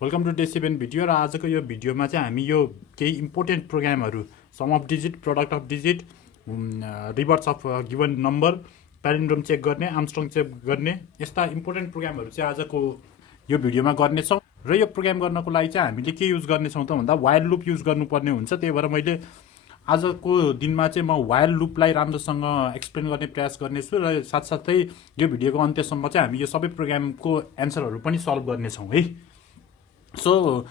Welcome to day 7 video. र आजको यो भिडियोमा चाहिँ हामी यो केही इम्पोर्टेन्ट प्रोग्रामहरू sum of digit, product of digit, reverse of given number, palindrome check गर्ने, आर्मस्ट्रङ चेक गर्ने यस्ता इम्पोर्टेन्ट प्रोग्रामहरू चाहिँ आजको यो भिडियोमा गर्नेछौँ। र यो प्रोग्राम गर्नको लागि चाहिँ हामीले के युज गर्नेछौँ त भन्दा वाइल लुप युज गर्नुपर्ने हुन्छ। त्यही भएर मैले आजको दिनमा चाहिँ म वाइल लुपलाई राम्रोसँग एक्सप्लेन गर्ने प्रयास गर्नेछु र साथसाथै यो भिडियोको अन्त्यसम्म चाहिँ हामी यो सबै प्रोग्रामको एन्सरहरू पनि सल्भ गर्नेछौँ है। सो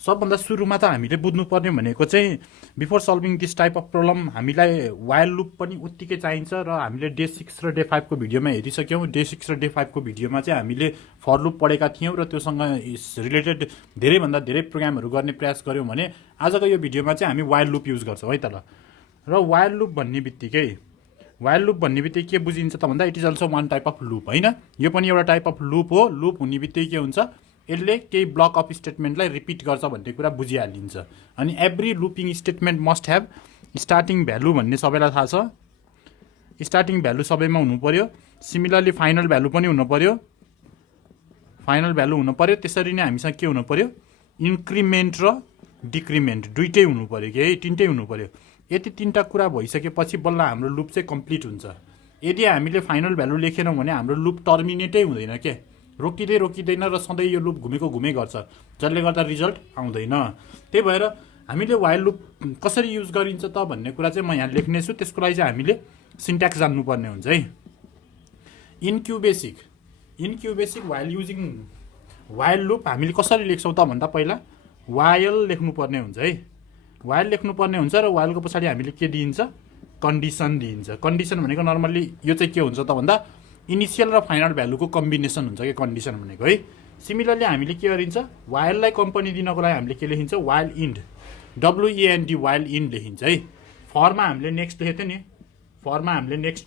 सबभन्दा सुरुमा त हामीले बुझ्नुपर्ने भनेको चाहिँ before solving this type of problem हामीलाई वाइल लुप पनि उत्तिकै चाहिन्छ। र हामीले डे 6 र डे 5 को भिडियोमा हेरिसक्यौँ। डे 6 र डे 5 को भिडियोमा चाहिँ हामीले फर लुप पढेका थियौँ र त्योसँग रिलेटेड धेरैभन्दा धेरै प्रोग्रामहरू गर्ने प्रयास गऱ्यौँ भने आजको यो भिडियोमा चाहिँ हामी वाइल लुप युज गर्छौँ है त ल। र वाइल लुप भन्ने बित्तिकै के बुझिन्छ त भन्दा it is also one type of loop होइन। यो पनि एउटा टाइप अफ लुप हो। लुप हुने बित्तिकै के हुन्छ, यसले केही ब्लक अफ स्टेटमेन्टलाई रिपिट गर्छ भन्ने कुरा बुझिहालिन्छ। अनि every looping statement must have starting value भन्ने सबैलाई थाहा छ। स्टार्टिङ भ्यालु सबैमा हुनु पर्यो। सिमिलरली फाइनल भ्यालु पनि हुनु पर्यो। त्यसरी नै हामीसँग के हुनु पर्यो, इन्क्रिमेन्ट र डिक्रिमेन्ट दुइटै हुनु पर्यो कि है, तिनटै हुनु पर्यो। यति तिनवटा कुरा भइसकेपछि बल्ल हाम्रो लुप चाहिँ कम्प्लिट हुन्छ। यदि हामीले फाइनल भ्यालु लेखेनौँ भने हाम्रो लुप टर्मिनेटै हुँदैन के, रोकिँदैन र सधैँ यो लुप घुमेको घुमै गर्छ, जसले गर्दा रिजल्ट आउँदैन। त्यही भएर हामीले वाइल लुप कसरी युज गरिन्छ त भन्ने कुरा चाहिँ म यहाँ लेख्नेछु। त्यसको लागि चाहिँ हामीले सिन्ट्याक्स जान्नुपर्ने हुन्छ है। In Q basic while using while loop हामीले कसरी लेख्छौँ त भन्दा पहिला वाइल लेख्नुपर्ने हुन्छ है। वाइल लेख्नुपर्ने हुन्छ र वाइलको पछाडि हामीले के दिइन्छ, कन्डिसन दिइन्छ। कन्डिसन भनेको नर्मल्ली यो चाहिँ के हुन्छ त भन्दा इनिसियल र फाइनल भ्यालुको कम्बिनेसन हुन्छ कि कन्डिसन भनेको है। सिमिलरली हामीले के गरिन्छ, वाइललाई कम्पनी दिनको लागि हामीले के लेखिन्छ, while end, WEND while end लेखिन्छ है। फरमा हामीले नेक्स्ट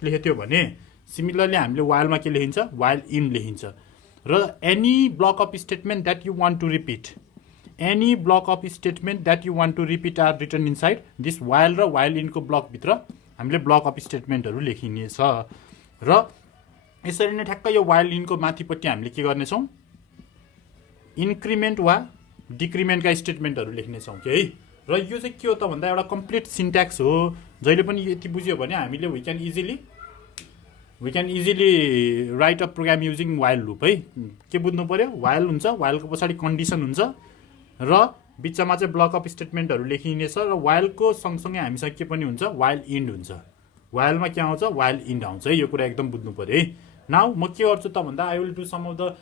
लेखेको थियो भने सिमिलरली हामीले वाइलमा के लेखिन्छ, वाइल इन्ड लेखिन्छ। र any block of statement that you want to repeat are written inside this while र वाइल इन्डको ब्लकभित्र हामीले ब्लक अफ स्टेटमेन्टहरू लेखिनेछ। र यसरी नै ठ्याक्क यो वाइल इनको माथिपट्टि हामीले के गर्नेछौँ, इन्क्रिमेन्ट वा डिक्रिमेन्टका स्टेटमेन्टहरू लेख्नेछौँ कि है। र यो चाहिँ के हो त भन्दा एउटा कम्प्लिट सिन्ट्याक्स हो। जहिले पनि यति बुझ्यो भने हामीले we can easily write a program using while loop है। के बुझ्नु पर्यो, वाइल हुन्छ, वाइलको पछाडि कन्डिसन हुन्छ र बिचमा चाहिँ ब्लक अफ स्टेटमेन्टहरू लेखिनेछ। र वाइलको सँगसँगै हामीसँग के पनि हुन्छ, वाइल इन्ड हुन्छ। वाइलमा के आउँछ, वाइल इन्ड आउँछ है। यो कुरा एकदम बुझ्नु पर्यो है। नाउ म के गर्छु त भन्दा I will do some of the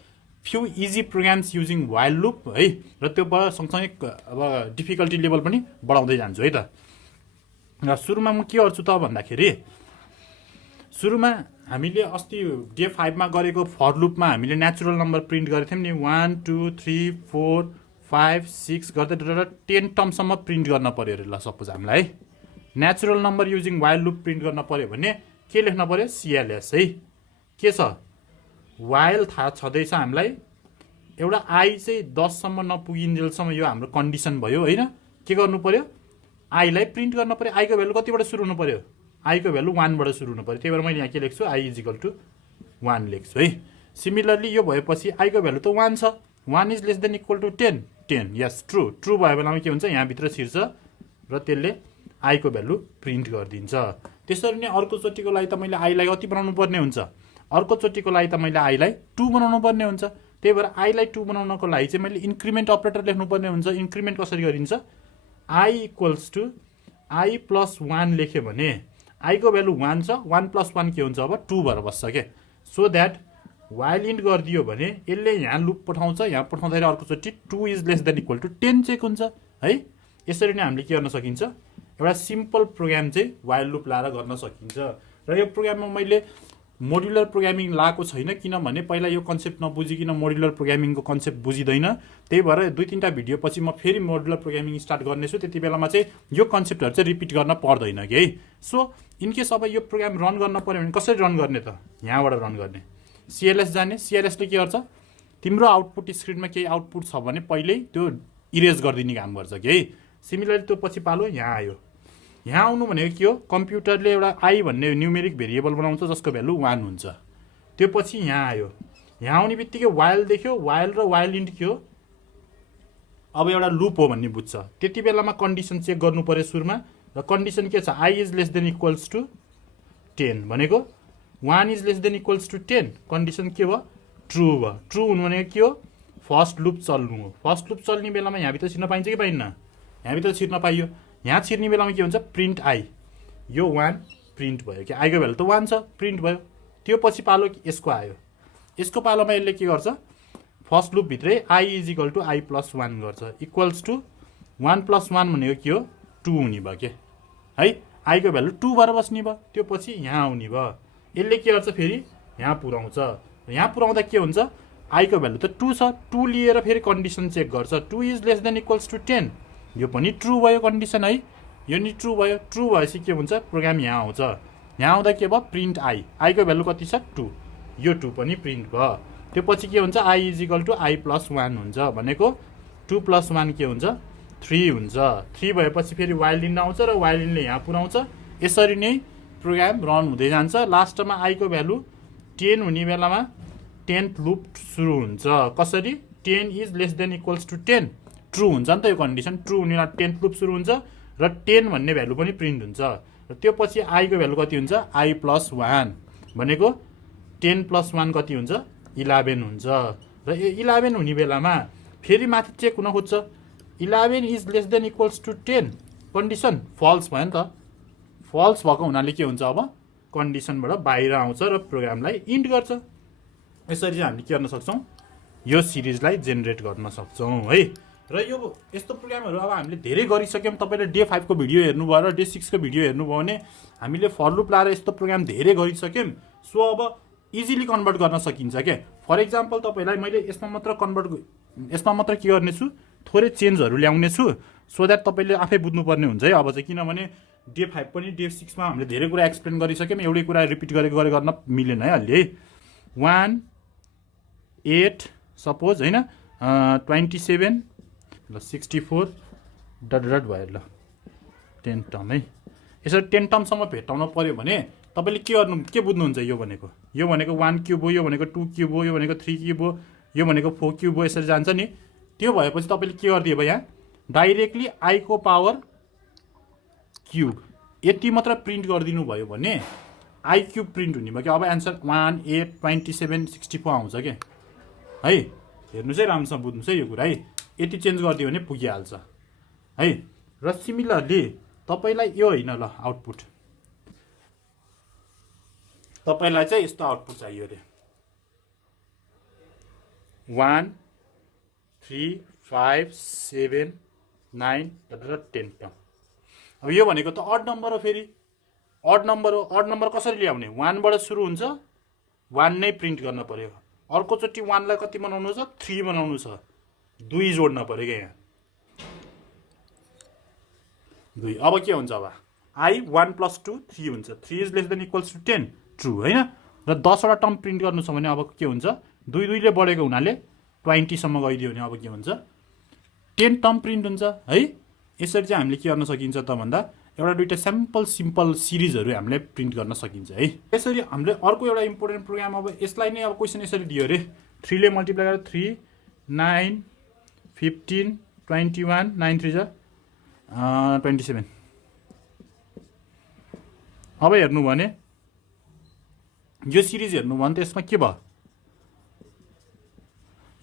few easy programs using while loop है। र त्यो सँगसँगै अब डिफिकल्टी लेभल पनि बढाउँदै जान्छु है त। र सुरुमा म के गर्छु त भन्दाखेरि सुरुमा हामीले अस्ति डे 5 मा गरेको फर लुपमा हामीले नेचुरल नम्बर प्रिन्ट गरेको थियौँ नि, 1 2 3 4 5 6 गर्दै 10 टर्मसम्म प्रिन्ट गर्न पर्यो अरे। ल सपोज हामीलाई है natural number using while loop print गर्न पर्यो भने के लेख्न पर्यो, CLS है। के छ, वाइल थाहा छँदैछ हामीलाई, एउटा आई चाहिँ 10 सम्म नपुगिन्जेलसम्म यो हाम्रो कन्डिसन भयो होइन। के गर्नु पर्यो, आईलाई प्रिन्ट गर्न पर्यो। आईको भ्यालु कतिबाट सुरु हुनु पर्यो, आईको भ्यालु 1 बाट सुरु हुनु पर्यो। त्यही भएर मैले यहाँ के लेख्छु, आई इज इक्वल टु 1 लेख्छु है। सिमिलरली यो भएपछि आईको भ्यालु त 1 छ, 1 is less than equal to 10 यस ट्रु भयो बेलामा के हुन्छ, यहाँभित्र छिर्छ र त्यसले आईको भ्यालु प्रिन्ट गरिदिन्छ। त्यसरी नै अर्कोचोटिको लागि त मैले आईलाई कति बनाउनु पर्ने हुन्छ, अर्कोचोटिको लागि त मैले आईलाई 2 बनाउनु पर्ने हुन्छ। त्यही भएर आईलाई 2 बनाउनको लागि चाहिँ मैले इन्क्रिमेन्ट अपरेटर लेख्नुपर्ने हुन्छ। इन्क्रिमेन्ट कसरी गरिन्छ, i equals to I plus 1 लेख्यो भने आईको भ्यालु 1 छ, 1 प्लस 1 के हुन्छ, अब 2 भएर बस्छ के। सो द्याट वाइल इन्ड गरिदियो भने यसले यहाँ लुप पठाउँछ, यहाँ पठाउँदाखेरि अर्कोचोटि 2 is less than equal to 10 check हुन्छ है। यसरी नै हामीले के गर्न सकिन्छ, एउटा सिम्पल प्रोग्राम चाहिँ वाइल लुप लाएर गर्न सकिन्छ। र यो प्रोग्राममा मैले मोड्युलर प्रोग्रामिङ लाएको छैन, किनभने पहिला यो कन्सेप्ट नबुझिकन मोड्युलर प्रोग्रामिङको कन्सेप्ट बुझिँदैन। त्यही भएर 2-3टा भिडियो पछि म फेरि मोड्युलर प्रोग्रामिङ स्टार्ट गर्नेछु। त्यति बेलामा चाहिँ यो कन्सेप्टहरू चाहिँ रिपिट गर्न पर्दैन कि है। सो इनकेस अब यो प्रोग्राम रन गर्न पर्यो भने कसरी रन गर्ने त, यहाँबाट रन गर्ने, CLS जाने। CLSले के गर्छ, तिम्रो आउटपुट स्क्रिनमा केही आउटपुट छ भने पहिल्यै त्यो इरेज गरिदिने काम गर्छ कि है। सिमिलरली त्यो पछि पालो यहाँ आयो, यहाँ आउनु भनेको के हो, कम्प्युटरले एउटा आई भन्ने न्युमेरिक भेरिएबल बनाउँछ जसको भ्यालु 1 हुन्छ। त्यो पछि यहाँ आयो, यहाँ आउने बित्तिकै वाइल देख्यो, वाइल र वाइल इन्ड के हो, अब एउटा लुप हो भन्ने बुझ्छ। त्यति बेलामा कन्डिसन चेक गर्नु पर्यो सुरुमा, र कन्डिसन के छ, i is less than equals to 10 भनेको 1 is less than equals to 10, condition के भयो, ट्रु भयो। ट्रु हुनु भनेको के हो, फर्स्ट लुप चल्नु हो। फर्स्ट लुप चल्ने बेलामा यहाँभित्र छिर्न पाइन्छ कि पाइन्न, यहाँभित्र छिर्न पाइयो। यहाँ छिर्ने बेलामा के हुन्छ, प्रिन्ट आई, यो 1 प्रिन्ट भयो कि आईको भ्यालु त 1 छ, प्रिन्ट भयो। त्यो पछि पालो यसको आयो, यसको पालोमा यसले के गर्छ, फर्स्ट लुपभित्रै I is equal to I plus 1 गर्छ, इक्वल्स टु 1 प्लस 1 भनेको के हो, 2 हुने भयो के है, आईको भ्यालु 2 भएर बस्ने भयो। त्यो पछि यहाँ आउने भयो। यसले के गर्छ, फेरि यहाँ पुऱ्याउँछ। यहाँ पुऱ्याउँदा के हुन्छ, आईको भ्यालु त 2 छ, 2 लिएर फेरि कन्डिसन चेक गर्छ, 2 is less than equals to 10, यो पनि ट्रु भयो कन्डिसन है, यो नि ट्रु भयो। ट्रु भएपछि के हुन्छ, प्रोग्राम यहाँ आउँछ। यहाँ आउँदा के भयो, प्रिन्ट आई, आईको भ्यालु कति छ, 2, यो 2 पनि प्रिन्ट भयो। त्यो पछि के हुन्छ, i is equal to I plus 1 हुन्छ, भनेको 2 प्लस 1 के हुन्छ, 3 हुन्छ। 3 भएपछि फेरि वाइल इन आउँछ र वाइल इनले यहाँ पुऱ्याउँछ। यसरी नै प्रोग्राम रन हुँदै जान्छ। लास्टमा आईको भ्यालु 10 हुने बेलामा 10th लुप सुरु हुन्छ। कसरी, 10 is less than equals to 10, true हुन्छ नि त यो कन्डिसन, ट्रु हुने 10th लुप सुरु हुन्छ र 10 भन्ने भ्यालु पनि प्रिन्ट हुन्छ। र त्यो पछि आईको भ्यालु कति हुन्छ, आई प्लस 1 भनेको 10 प्लस 1 कति हुन्छ, 11 हुन्छ। र यो 11 हुने बेलामा फेरि माथि चेक हुन खोज्छ, 11 is less than equals to 10, condition false भयो नि त। फल्स भएको हुनाले के हुन्छ, अब कन्डिसनबाट बाहिर आउँछ र प्रोग्रामलाई इन्ट गर्छ। यसरी चाहिँ हामीले के गर्न सक्छौँ, यो सिरिजलाई जेनेरेट गर्न सक्छौँ है। र यो यस्तो प्रोग्रामहरू अब हामीले धेरै गरिसक्यौँ। तपाईँले डे 5 को भिडियो हेर्नुभयो र डे 6 को भिडियो हेर्नुभयो भने हामीले फर लुप लाएर यस्तो प्रोग्राम धेरै गरिसक्यौँ। सो अब इजिली कन्भर्ट गर्न सकिन्छ क्या। फर इक्जाम्पल तपाईँलाई मैले यसमा मात्र के गर्नेछु, थोरै चेन्जहरू ल्याउने छु, सो द्याट तपाईँले आफै बुझ्नुपर्ने हुन्छ है अब चाहिँ। किनभने डे 5 पनि डे 6 मा हामीले धेरै कुरा एक्सप्लेन गरिसक्यौँ, एउटै कुरा रिपिट गर्न मिलेन है अहिले है। 1 8 सपोज होइन, 27 ल 64 डट भयो ल 10 टर्म है। यसरी 10 टर्मसम्म भेट्टाउन पर्यो भने तपाईँले के बुझ्नुहुन्छ, यो भनेको 1 क्युब हो, यो भनेको 2 क्युब हो, यो भनेको 3 क्युब हो, यो भनेको 4 क्युब हो, यसरी जान्छ नि। त्यो भएपछि तपाईँले के गरिदियो भयो, यहाँ डाइरेक्टली आई को पावर क्युब यति मात्र प्रिन्ट गरिदिनु भयो भने आई क्युब प्रिन्ट हुने भयो कि। अब एन्सर 1 8 27 64 आउँछ क्या है। हेर्नुहोस् है, राम्रोसँग बुझ्नुहोस् है यो कुरा है। यति चेन्ज गरिदियो भने पुगिहाल्छ है। र सिमिलरली तपाईँलाई यो होइन ल, आउटपुट तपाईँलाई चाहिँ यस्तो आउटपुट चाहियो अरे, 1 3 5 7 9 10 टर्म। अब यो भनेको त अड नम्बर हो, फेरि अड नम्बर हो। अड नम्बर कसरी ल्याउने, 1 बाट सुरु हुन्छ, 1 नै प्रिन्ट गर्न पर्यो। अर्कोचोटि 1 लाई कति बनाउनु छ, 3 बनाउनु छ, 2 जोड्न पर्यो क्या यहाँ, 2। अब के हुन्छ, अब आई 1 प्लस 2 3 हुन्छ, 3 is less than equals to 10, true होइन। र 10 वटा टर्म प्रिन्ट गर्नु छ भने अब के हुन्छ, 2 2 ले बढेको हुनाले 20 सम्म गइदियो भने अब के हुन्छ, 10 टर्म प्रिन्ट हुन्छ है। यसरी चाहिँ हामीले के गर्न सकिन्छ त भन्दा, एउटा दुईटा सिम्पल सिरिजहरू हामीले प्रिन्ट गर्न सकिन्छ है। यसरी हामीले अर्को एउटा इम्पोर्टेन्ट प्रोग्राम, अब यसलाई नै अब क्वेसन यसरी दियो अरे, 3 ले मल्टिप्लाई गरेर 3 9 15 21 9 3 27। अब हेर्नु भने यो सिरिज हेर्नु भने त यसमा के भयो,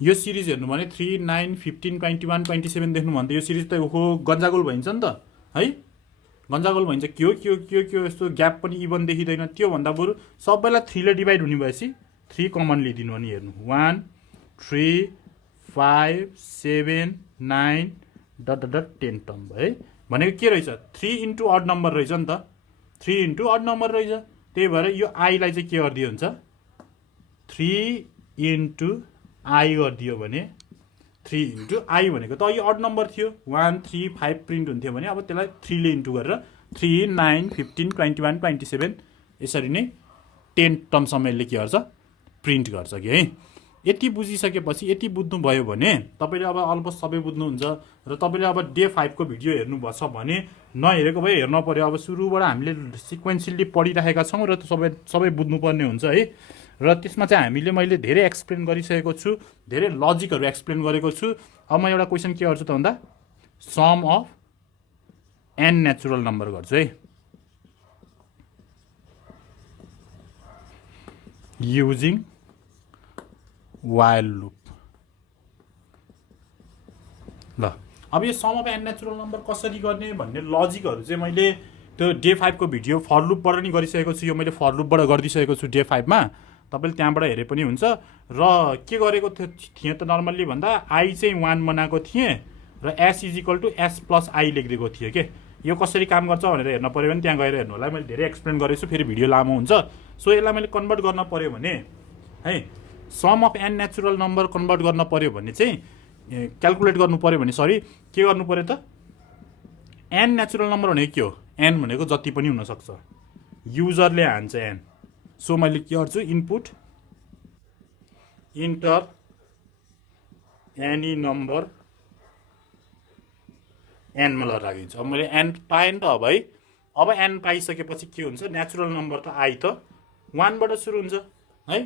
यो सिरिज हेर्नु भने 3 9 15 21 27 देख्नु भने त यो सिरिज त ओहो गन्जागोल भइन्छ नि त है। गन्जागोल भइन्छ, के हो यस्तो ग्याप पनि इभन देखिँदैन। त्यो भन्दा बरु सबैलाई 3 ले डिभाइड हुने भएपछि 3 कमन लिदिनु अनि हेर्नु, 1 3 5 7 9 10 टर्म भयो है। भनेको के रहेछ, 3 इन्टु अड नम्बर रहेछ नि त, 3 इन्टु अड नम्बर रहेछ। त्यही भएर यो आईलाई चाहिँ के गरिदियो हुन्छ, 3 इन्टु आई गरिदियो भने 3 इन्टु आई भनेको त यो अड नम्बर थियो, 1 3 5 प्रिन्ट हुन्थ्यो भने अब त्यसलाई 3 ले इन्टु गरेर 3 9 15 21 27 यसरी नै 10 टर्मसम्म यसले के गर्छ, प्रिन्ट गर्छ कि है। यति बुझिसकेपछि, यति बुझ्नुभयो भने तपाईँले अब अलमोस्ट सबै बुझ्नुहुन्छ। र तपाईँले अब डे 5 को भिडियो हेर्नुभएको छ भने नहेरेको भए हेर्न पर्यो। अब सुरुबाट हामीले सिक्वेन्सियली पढिराखेका छौँ र सबै बुझ्नुपर्ने हुन्छ है। र त्यसमा चाहिँ मैले धेरै एक्सप्लेन गरिसकेको छु, धेरै लजिकहरू एक्सप्लेन गरेको छु। अब म एउटा क्वेसन के गर्छु त भन्दा sum of n natural number गर्छु है, युजिङ वाइल लुप। ल अब यो sum of n natural number कसरी गर्ने भन्ने लजिकहरू चाहिँ मैले त्यो डे 5 को भिडियो फर लुपबाट नि गरिसकेको छु। यो मैले फर लुपबाट गरिदिइसकेको छु डे 5 मा, तपाईँले त्यहाँबाट हेरे पनि हुन्छ। र के गरेको थिएँ त नर्मल्ली भन्दा आई चाहिँ 1 बनाएको थिएँ र s is equal to S plus i लेखिदिएको थिएँ के। यो कसरी काम गर्छ भनेर हेर्न पऱ्यो भने त्यहाँ गएर हेर्नु होला, मैले धेरै एक्सप्लेन गरेको छु, फेरि भिडियो लामो हुन्छ। सो यसलाई मैले कन्भर्ट गर्न पऱ्यो भने है, sum of n natural number convert गर्न पऱ्यो भने चाहिँ क्यालकुलेट गर्नु पऱ्यो भने के गर्नु पऱ्यो त, n नेचुरल नम्बर भनेको के हो, n भनेको जति पनि हुनसक्छ, युजरले हान्छ n। सो मैले के गर्छु, input enter any number n मा राखिदिन्छु। अब मैले n पाएँ नि त अब है। अब n पाइसकेपछि के हुन्छ, नेचुरल नम्बर त i त 1 बाट सुरु हुन्छ है।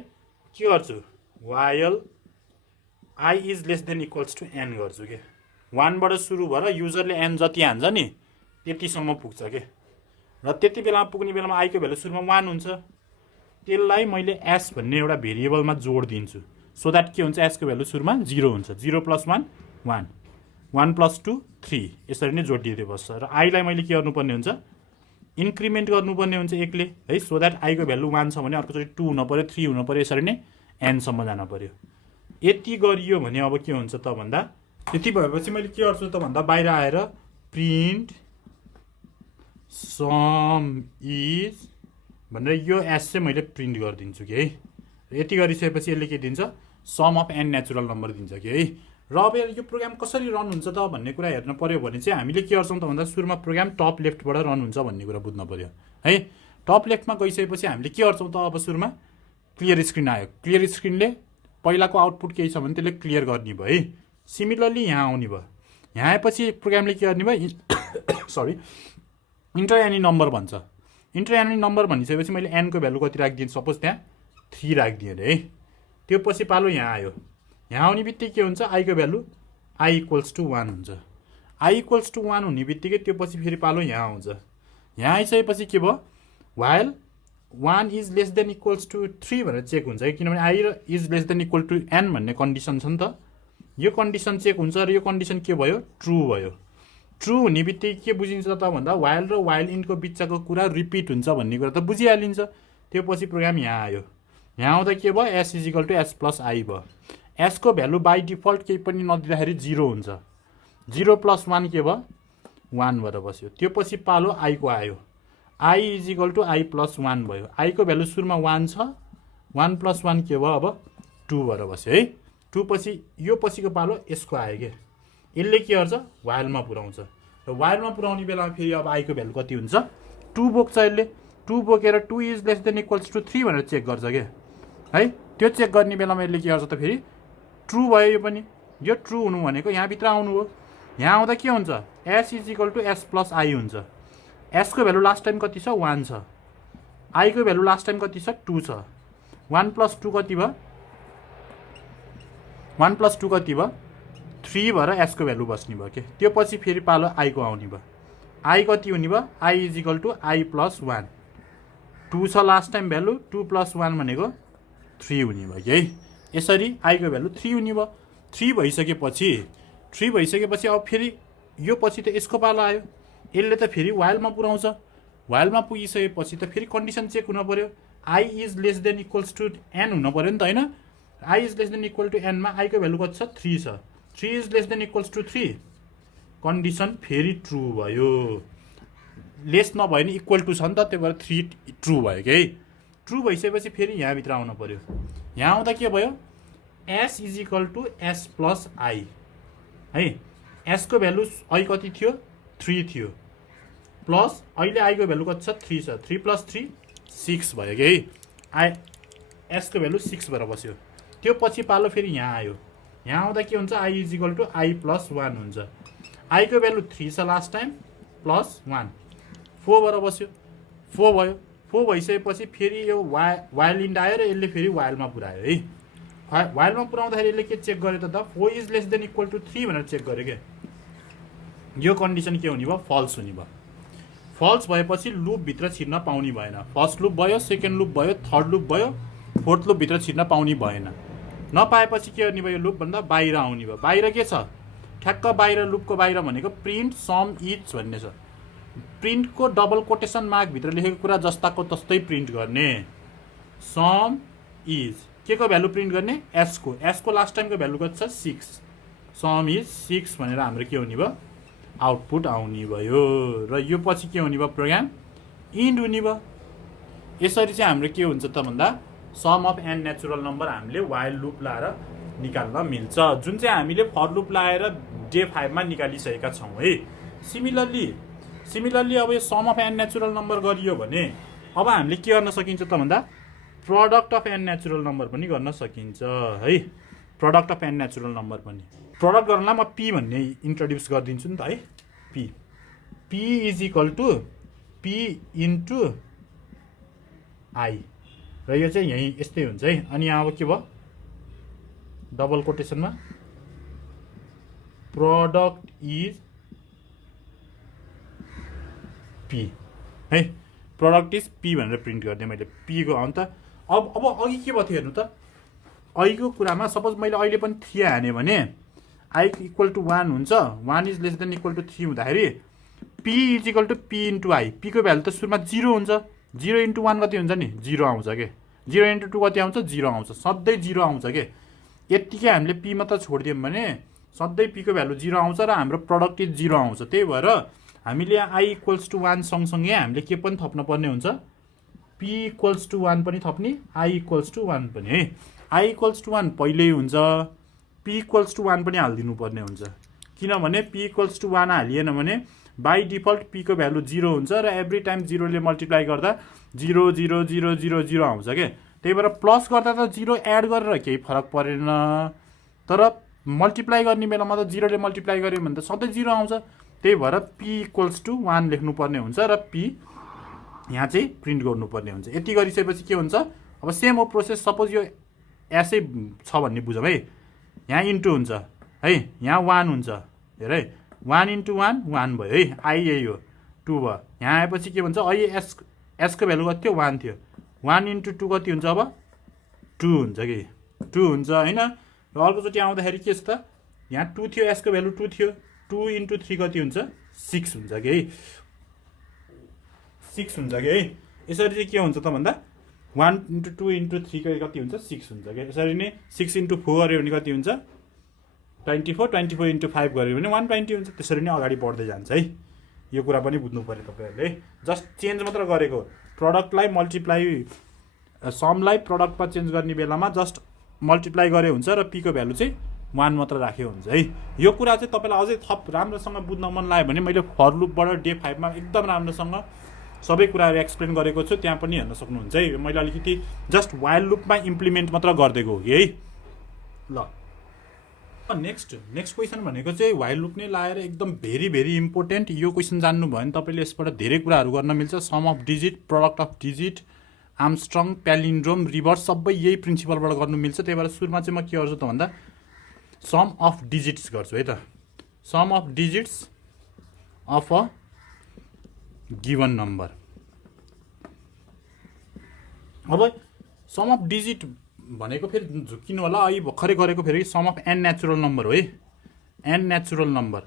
के गर्छु, while i is less than equals to n गर्छु के। 1 बाट सुरु भएर युजरले n जति हान्छ नि त्यतिसम्म पुग्छ के। र त्यति बेला पुग्ने बेलामा i को भ्यालु सुरुमा 1 हुन्छ, त्यसलाई मैले s भन्ने एउटा भेरिएबलमा जोड दिन्छु। सो द्याट के हुन्छ, s को भ्यालु सुरुमा 0 हुन्छ, 0 + 1 1, 1 + 2 3, यसरी नै जोडिदिँदै बस्छ। र i लाई मैले के गर्नुपर्ने हुन्छ, इन्क्रिमेन्ट गर्नुपर्ने हुन्छ 1 ले है। सो द्याट i को भ्यालु 1 छ भने अर्कोचोटि 2 हुन पर्यो, 3 हुन पर्यो, यसरी नै n सम्म जान पर्यो। यति गरियो भने अब के हुन्छ त भन्दा, यति भएपछि मैले के गर्छु त भन्दा बाहिर आएर प्रिन्ट सम इज भनेर यो एस चाहिँ मैले प्रिन्ट गरिदिन्छु कि है। यति गरिसकेपछि यसले के दिन्छ, sum of n natural number दिन्छ कि है। र अब यो प्रोग्राम कसरी रन हुन्छ त भन्ने कुरा हेर्न पर्यो भने चाहिँ हामीले के गर्छौँ त भन्दा सुरुमा प्रोग्राम टप लेफ्टबाट रन हुन्छ भन्ने कुरा बुझ्न पर्यो है। टप लेफ्टमा गइसकेपछि हामीले के गर्छौँ त, अब सुरुमा क्लियर स्क्रिन आयो। क्लियर स्क्रिनले पहिलाको आउटपुट केही छ भने त्यसले क्लियर गर्ने भयो है। सिमिलरली यहाँ आउने भयो, यहाँ आएपछि प्रोग्रामले के गर्ने भयो, सरी इन्टर एनी नम्बर भन्छ। इन्टर एनी नम्बर भनिसकेपछि मैले n को भ्यालु कति राखिदिएँ, सपोज त्यहाँ 3 राखिदिएँ अरे है। त्यो पछि पालो यहाँ आयो, यहाँ आउने बित्तिकै के हुन्छ, i को भ्यालु i इक्वल्स टु 1 हुन्छ। i इक्वल्स टु 1 हुने बित्तिकै त्यो पछि फेरि पालो यहाँ आउँछ। यहाँ आइसकेपछि के भयो, while 1 is less than equals to 3 भनेर चेक हुन्छ है, किनभने i is less than equal to n भन्ने कन्डिसन छ नि त। यो कन्डिसन चेक हुन्छ र यो कन्डिसन के भयो, ट्रु भयो। ट्रु हुने बित्तिकै के बुझिन्छ त भन्दा वाइल र वाइल इनको बिचको कुरा रिपिट हुन्छ भन्ने कुरा त बुझिहालिन्छ। त्यो पछि प्रोग्राम यहाँ आयो, यहाँ आउँदा के भयो, s is equal to s plus i भयो। s को भ्यालु बाई डिफल्ट केही पनि नदिँदाखेरि 0 हुन्छ, 0 + 1 के भयो, 1 भएर बस्यो। त्यो पछि पालो i को आयो, i is equal to i + 1 भयो। i को भ्यालु सुरुमा 1 छ, 1 + 1 के भयो, अब 2 भएर बस्यो है। 2 पछि यो पछिको पालो यसको आयो के। यसले के गर्छ, वाइलमा पुऱ्याउँछ। र वाइलमा पुऱ्याउने बेलामा फेरि अब i को भ्यालु कति हुन्छ, 2 बोक्छ यसले। 2 बोकेर 2 is less than equals to 3 भनेर चेक गर्छ के है। त्यो चेक गर्ने बेलामा यसले के गर्छ त, फेरि ट्रु भयो। यो पनि यो ट्रु हुनु भनेको यहाँभित्र आउनु हो। यहाँ आउँदा के हुन्छ, s is equal to s plus i हुन्छ। s को भ्यालु लास्ट टाइम कति छ, 1 छ। i को भ्यालु लास्ट टाइम कति छ, 2 छ। 1 + 2 कति भयो, 1 + 2 कति भयो, 3 भएर s को भ्यालु बस्ने भयो के। त्यो पछि फेरि पालो i को आउने भयो। i कति हुने भयो, i is equal to i + 1। 2 छ लास्ट टाइम भ्यालु, 2 + 1 भनेको 3 हुने भयो कि है। यसरी i को भ्यालु 3 हुने भयो। 3 भइसकेपछि अब फेरि यो पछि त यसको पालो आयो, यसले त फेरि वाइलमा पुऱ्याउँछ। वाइलमा पुगिसकेपछि त फेरि कन्डिसन चेक हुन पर्यो, i is less than equals to n हुन पर्यो नि त होइन। i is less than equal to n मा i को भ्यालु कति छ, 3 छ। 3 is less than equals to 3, condition फेरि ट्रु भयो। लेस नभए नि इक्वल टु छ नि त, त्यही भएर 3 ट्रु भयो कि है। ट्रु भइसकेपछि फेरि यहाँभित्र आउनु पर्यो। यहाँ आउँदा के भयो, s is equal to s plus i है। s को भ्यालु आई कति थियो, 3 थियो, प्लस अहिले i को भ्यालु कति छ, 3 छ। 3 + 3 6 भयो कि है। s को भ्यालु 6 भएर बस्यो। त्यो पछि पालो फेरि यहाँ आयो, यहाँ आउँदा के हुन्छ, i is equal to i + 1 हुन्छ। i को भ्यालु 3 छ लास्ट टाइम, प्लस 1 4 भएर बस्यो। 4 भयो। 4 भइसकेपछि फेरि यो वाइल इन्ड आयो र यसले फेरि वाइलमा पुऱ्यायो है। वाइलमा पुऱ्याउँदाखेरि यसले के चेक गर्यो त 4 is less than equal to 3 भनेर चेक गर्यो क्या। यो कन्डिसन के हुने भयो? फल्स हुने भयो। फल्स भएपछि लुपभित्र छिर्न पाउने भएन। फर्स्ट लुप भयो, सेकेन्ड लुप भयो, थर्ड लुप भयो, फोर्थ लुपभित्र छिर्न पाउने भएन। नपाएपछि के गर्ने भयो? लुप भन्दा बाहिर आउने भयो। बाहिर के छ? ठ्याक्क बाहिर लुपको बाहिर भनेको प्रिन्ट सम इच भन्ने छ। प्रिन्टको डबल कोटेसन मार्कभित्र लेखेको कुरा जस्ताको तस्तै प्रिन्ट गर्ने। सम इज के को भ्यालु प्रिन्ट गर्ने? एसको लास्ट टाइमको भ्यालु कति छ? 6। सम इज 6 भनेर हाम्रो के हुने भयो? आउटपुट आउने भयो। र यो पछि के हुने भयो? प्रोग्राम इन्ड हुने भयो। यसरी चाहिँ हाम्रो के हुन्छ त भन्दा sum of n natural number हामीले वाइल लुप लाएर निकाल्न मिल्छ, जुन चाहिँ हामीले फर लुप लाएर डे 5 मा निकालिसकेका छौँ है। सिमिलरली अब यो sum of n natural number गरियो भने अब हामीले के गर्न सकिन्छ त भन्दा product of n natural number पनि गर्न सकिन्छ है। Product of n natural number पनि प्रडक्ट गर्नलाई म पी भन्ने इन्ट्रोड्युस गरिदिन्छु नि त है। P is equal to p into i र यो चाहिँ यहीँ यस्तै हुन्छ है। अनि यहाँ अब के भयो? डबल कोटेसनमा प्रडक्ट इज पी है। प्रडक्ट इज पी भनेर प्रिन्ट गरिदिएँ मैले पी को। अन्त अब अघि के भयो थियो हेर्नु त। अघिको कुरामा सपोज मैले अहिले पनि 3 हाने भने आई इक्वल टु 1 हुन्छ। 1 is less than equal to 3 हुँदाखेरि p is equal to p into i. पी को भ्यालु त सुरुमा 0 हुन्छ। 0 इन्टु 1 कति हुन्छ नि? 0 आउँछ के। 0 इन्टु 2 कति आउँछ? 0 आउँछ। सधैँ 0 आउँछ के। यत्तिकै हामीले पी मात्र छोडिदियौँ भने सधैँ पी को भ्यालु 0 आउँछ र हाम्रो प्रडक्ट इज 0 आउँछ। त्यही भएर हामीले आई इक्वल्स टु 1 सँगसँगै हामीले के पनि थप्न पर्ने हुन्छ? पी इक्वल्स टु 1 पनि थप्ने, आई इक्वल्स टु 1 पनि है। आई इक्वल्स टु 1 पहिल्यै हुन्छ, पी इक्वल्स टु 1 पनि हालिदिनु पर्ने हुन्छ। किनभने पी इक्वल्स टु 1 हालिएन भने बाई डिफल्ट पी को भ्यालु 0 हुन्छ र एभ्री टाइम 0 ले मल्टिप्लाई गर्दा 0 0 0 0 0 आउँछ के। त्यही भएर प्लस गर्दा त 0 एड गरेर केही फरक परेन, तर मल्टिप्लाई गर्ने बेलामा त 0 ले मल्टिप्लाई गर्यो भने त सधैँ 0 आउँछ। त्यही भएर पी इक्वल्स टु 1 लेख्नुपर्ने हुन्छ र पी यहाँ चाहिँ प्रिन्ट गर्नुपर्ने हुन्छ। यति गरिसकेपछि के हुन्छ? अब सेम हो प्रोसेस। सपोज यो एसै छ भन्ने बुझौँ है। यहाँ इन्टु हुन्छ है, यहाँ 1 हुन्छ। हेर है, 1 इन्टु 1 1 भयो है। आई यही हो 2 भयो। यहाँ आएपछि के भन्छ? अहिले एसको भ्यालु कति थियो? 1 थियो। 1 इन्टु 2 कति हुन्छ? अब 2 हुन्छ कि 2 हुन्छ होइन। र अर्कोचोटि आउँदाखेरि के छ त? यहाँ 2 थियो, एसको भ्यालु 2 थियो। 2 इन्टु 3 कति हुन्छ? 6 हुन्छ कि है। 6 हुन्छ कि है। यसरी चाहिँ के हुन्छ त भन्दा 1 इन्टु 2 इन्टु 3 कति हुन्छ? 6 हुन्छ कि। यसरी नै 6 इन्टु 4 गऱ्यो भने कति हुन्छ? 24। 24 इन्टु 5 गऱ्यो भने 120 हुन्छ। त्यसरी नै अगाडि बढ्दै जान्छ है। यो कुरा पनि बुझ्नु पऱ्यो तपाईँहरूले। जस्ट चेन्ज मात्र गरेको। प्रडक्टलाई मल्टिप्लाई समलाई प्रडक्टमा चेन्ज गर्ने बेलामा जस्ट मल्टिप्लाई गरे हुन्छ र पी को भ्यालु चाहिँ 1 मात्र राख्यो हुन्छ है। यो कुरा चाहिँ तपाईँलाई अझै थप राम्रोसँग बुझ्न मन लाग्यो भने मैले फर लुपबाट डे 5 मा एकदम राम्रोसँग सबै कुराहरू एक्सप्लेन गरेको छु, त्यहाँ पनि हेर्न सक्नुहुन्छ है। मैले अलिकति जस्ट वाइल लुपमा इम्प्लिमेन्ट मात्र गरिदिएको हो कि है। ल नेक्स्ट क्वेसन भनेको चाहिँ वाइल लुप नै लाएर एकदम भेरी इम्पोर्टेन्ट। यो क्वेसन जान्नुभयो भने तपाईँले यसबाट धेरै कुराहरू गर्न मिल्छ। Sum of digit, product of digit, Armstrong, palindrome, reverse सबै यही प्रिन्सिपलबाट गर्नु मिल्छ। त्यही भएर सुरुमा चाहिँ म के गर्छु त भन्दा सम अफ डिजिट्स गर्छु है त। Sum of digits of a given number. अब सम अफ डिजिट भनेको फेरि झुक्किनु होला, अहिले भर्खरै गरेको फेरि sum of n natural number हो है। N natural number.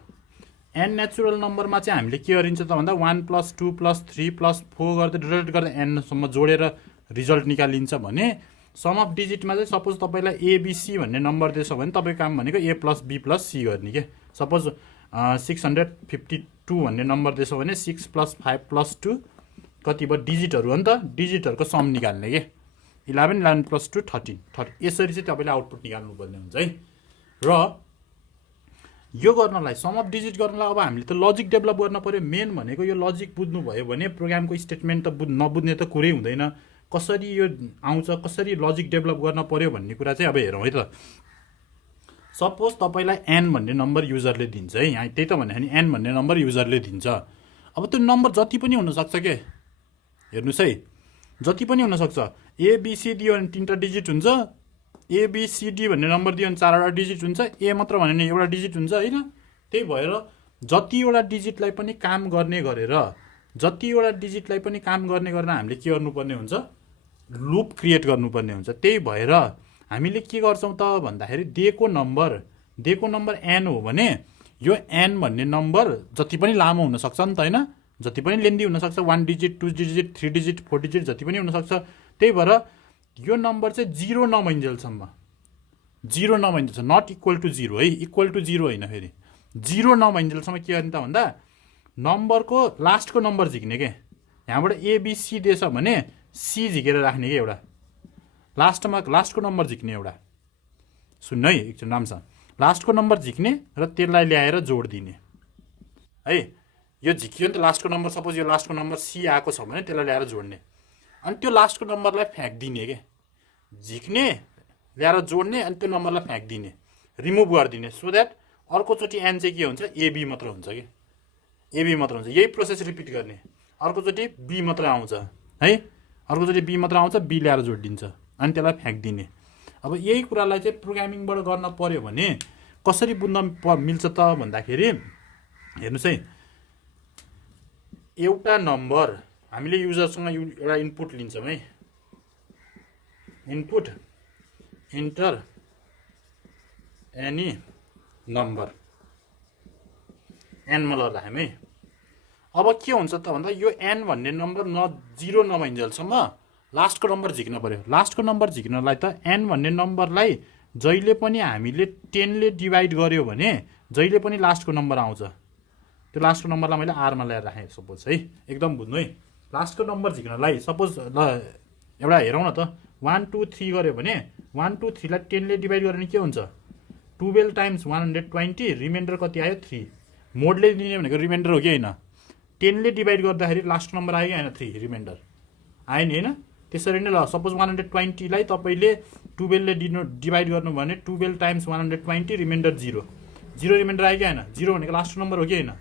N natural नम्बरमा चाहिँ हामीले के गरिन्छ त भन्दा 1 + 2 + 3 + 4 गर्दै रिजल्ट गर्दा एनसम्म जोडेर रिजल्ट निकालिन्छ भने सम अफ डिजिटमा चाहिँ सपोज तपाईँलाई एबिसी भन्ने नम्बर दिएछ भने तपाईँको काम भनेको ए + बी + सी गर्ने के। सपोज 652 भन्ने नम्बर दिएछ भने 6 + 5 + 2 कति भयो? डिजिटहरू हो नि त। डिजिटहरूको सम निकाल्ने के। 11 11 + 2 13 यसरी चाहिँ तपाईँले आउटपुट निकाल्नुपर्ने हुन्छ है। र यो गर्नलाई सम अफ डिजिट गर्नलाई अब हामीले त लजिक डेभलप गर्न पर्यो। मेन भनेको यो लजिक बुझ्नु भयो भने प्रोग्रामको स्टेटमेन्ट त नबुझ्ने त कुरै हुँदैन। कसरी यो आउँछ, कसरी लजिक डेभलप गर्न पर्यो भन्ने कुरा चाहिँ अब हेरौँ है त। सपोज तपाईँलाई एन भन्ने नम्बर युजरले दिन्छ है। यहाँ त्यही त भन्यो भने एन भन्ने नम्बर युजरले दिन्छ। अब त्यो नम्बर जति पनि हुनसक्छ के। हेर्नुहोस् है, जति पनि हुनसक्छ। एबिसी दियो भने 3टा डिजिट हुन्छ, एबिसिडी भन्ने नम्बर दियो भने 4वटा डिजिट हुन्छ, ए मात्र भन्यो भने एउटा डिजिट हुन्छ होइन। त्यही भएर जतिवटा डिजिटलाई पनि काम गर्ने गरेर हामीले के गर्नुपर्ने हुन्छ, लुप क्रिएट गर्नुपर्ने हुन्छ। त्यही भएर हामीले के गर्छौँ त भन्दाखेरि दिएको नम्बर एन हो भने यो एन भन्ने नम्बर जति पनि लामो हुनसक्छ नि त होइन, जति पनि लेन्दी हुनसक्छ, 1 डिजिट 2 डिजिट 3 डिजिट 4 डिजिट जति पनि हुनसक्छ। त्यही भएर यो नम्बर चाहिँ 0 नभइन्जेलसम्म, नट इक्वल टु 0 है, इक्वल टु 0 होइन, फेरि 0 नभइन्जेलसम्म के गर्ने त भन्दा नम्बरको लास्टको नम्बर झिक्ने के। यहाँबाट एबिसी दिएछ भने सी झिकेर राख्ने कि एउटा, लास्टको नम्बर झिक्ने एउटा। सुन्नु है एकछिन राम्रोसँग, लास्टको नम्बर झिक्ने र त्यसलाई ल्याएर जोड दिने है। यो झिकियो नि त लास्टको नम्बर, सपोज यो लास्टको नम्बर सी आएको छ भने त्यसलाई ल्याएर जोड्ने, अनि त्यो लास्टको नम्बरलाई फ्याँक्दिने के, झिक्ने ल्याएर जोड्ने अनि त्यो नम्बरलाई फ्याँक्दिने, रिमुभ गरिदिने, सो द्याट अर्कोचोटि एन चाहिँ के हुन्छ, एबी मात्र हुन्छ कि, एबी मात्र हुन्छ। यही प्रोसेस रिपिट गर्ने, अर्कोचोटि बी मात्र आउँछ है, अर्कोचोटि बी मात्र आउँछ, बी ल्याएर जोडिदिन्छ अनि त्यसलाई फ्याँक्दिने। अब यही कुरालाई चाहिँ प्रोग्रामिङबाट गर्न पर्यो भने कसरी बुझ्न मिल्छ त भन्दाखेरि हेर्नुहोस् है, एउटा नम्बर हामीले युजरसँग एउटा इनपुट लिन्छौँ है, इनपुट इन्टर एनी नम्बर एनमा राख्यौँ है। अब के हुन्छ त भन्दा यो एन भन्ने नम्बर 0 नभइन्जेलसम्म लास्टको नम्बर झिक्न पर्यो। लास्टको नम्बर झिक्नलाई त एन भन्ने नम्बरलाई जहिले पनि हामीले 10 ले डिभाइड गर्यो भने जहिले पनि लास्टको नम्बर आउँछ। त्यो लास्टको नम्बरलाई मैले आरमा ल्याएर राखेँ सपोज है, एकदम बुझ्नु है। लास्टको नम्बर झिक्नलाई सपोज ल एउटा हेरौँ न त, 1 2 3 गऱ्यो भने 1 2 3 लाई 10 ले डिभाइड गर्यो भने के हुन्छ, 12 टाइम्स 120, रिमाइन्डर कति आयो 3। मोडले दिने भनेको रिमाइन्डर हो कि होइन, 10 ले डिभाइड गर्दाखेरि लास्ट नम्बर आयो कि होइन, 3 रिमाइन्डर आयो नि होइन। त्यसरी नै ल सपोज 120 लाई तपाईँले 12 ले डिभाइड गर्नु भने 12 टाइम्स 120, रिमाइन्डर 0 रिमाइन्डर आयो कि होइन, 0 भनेको लास्ट नम्बर हो कि होइन।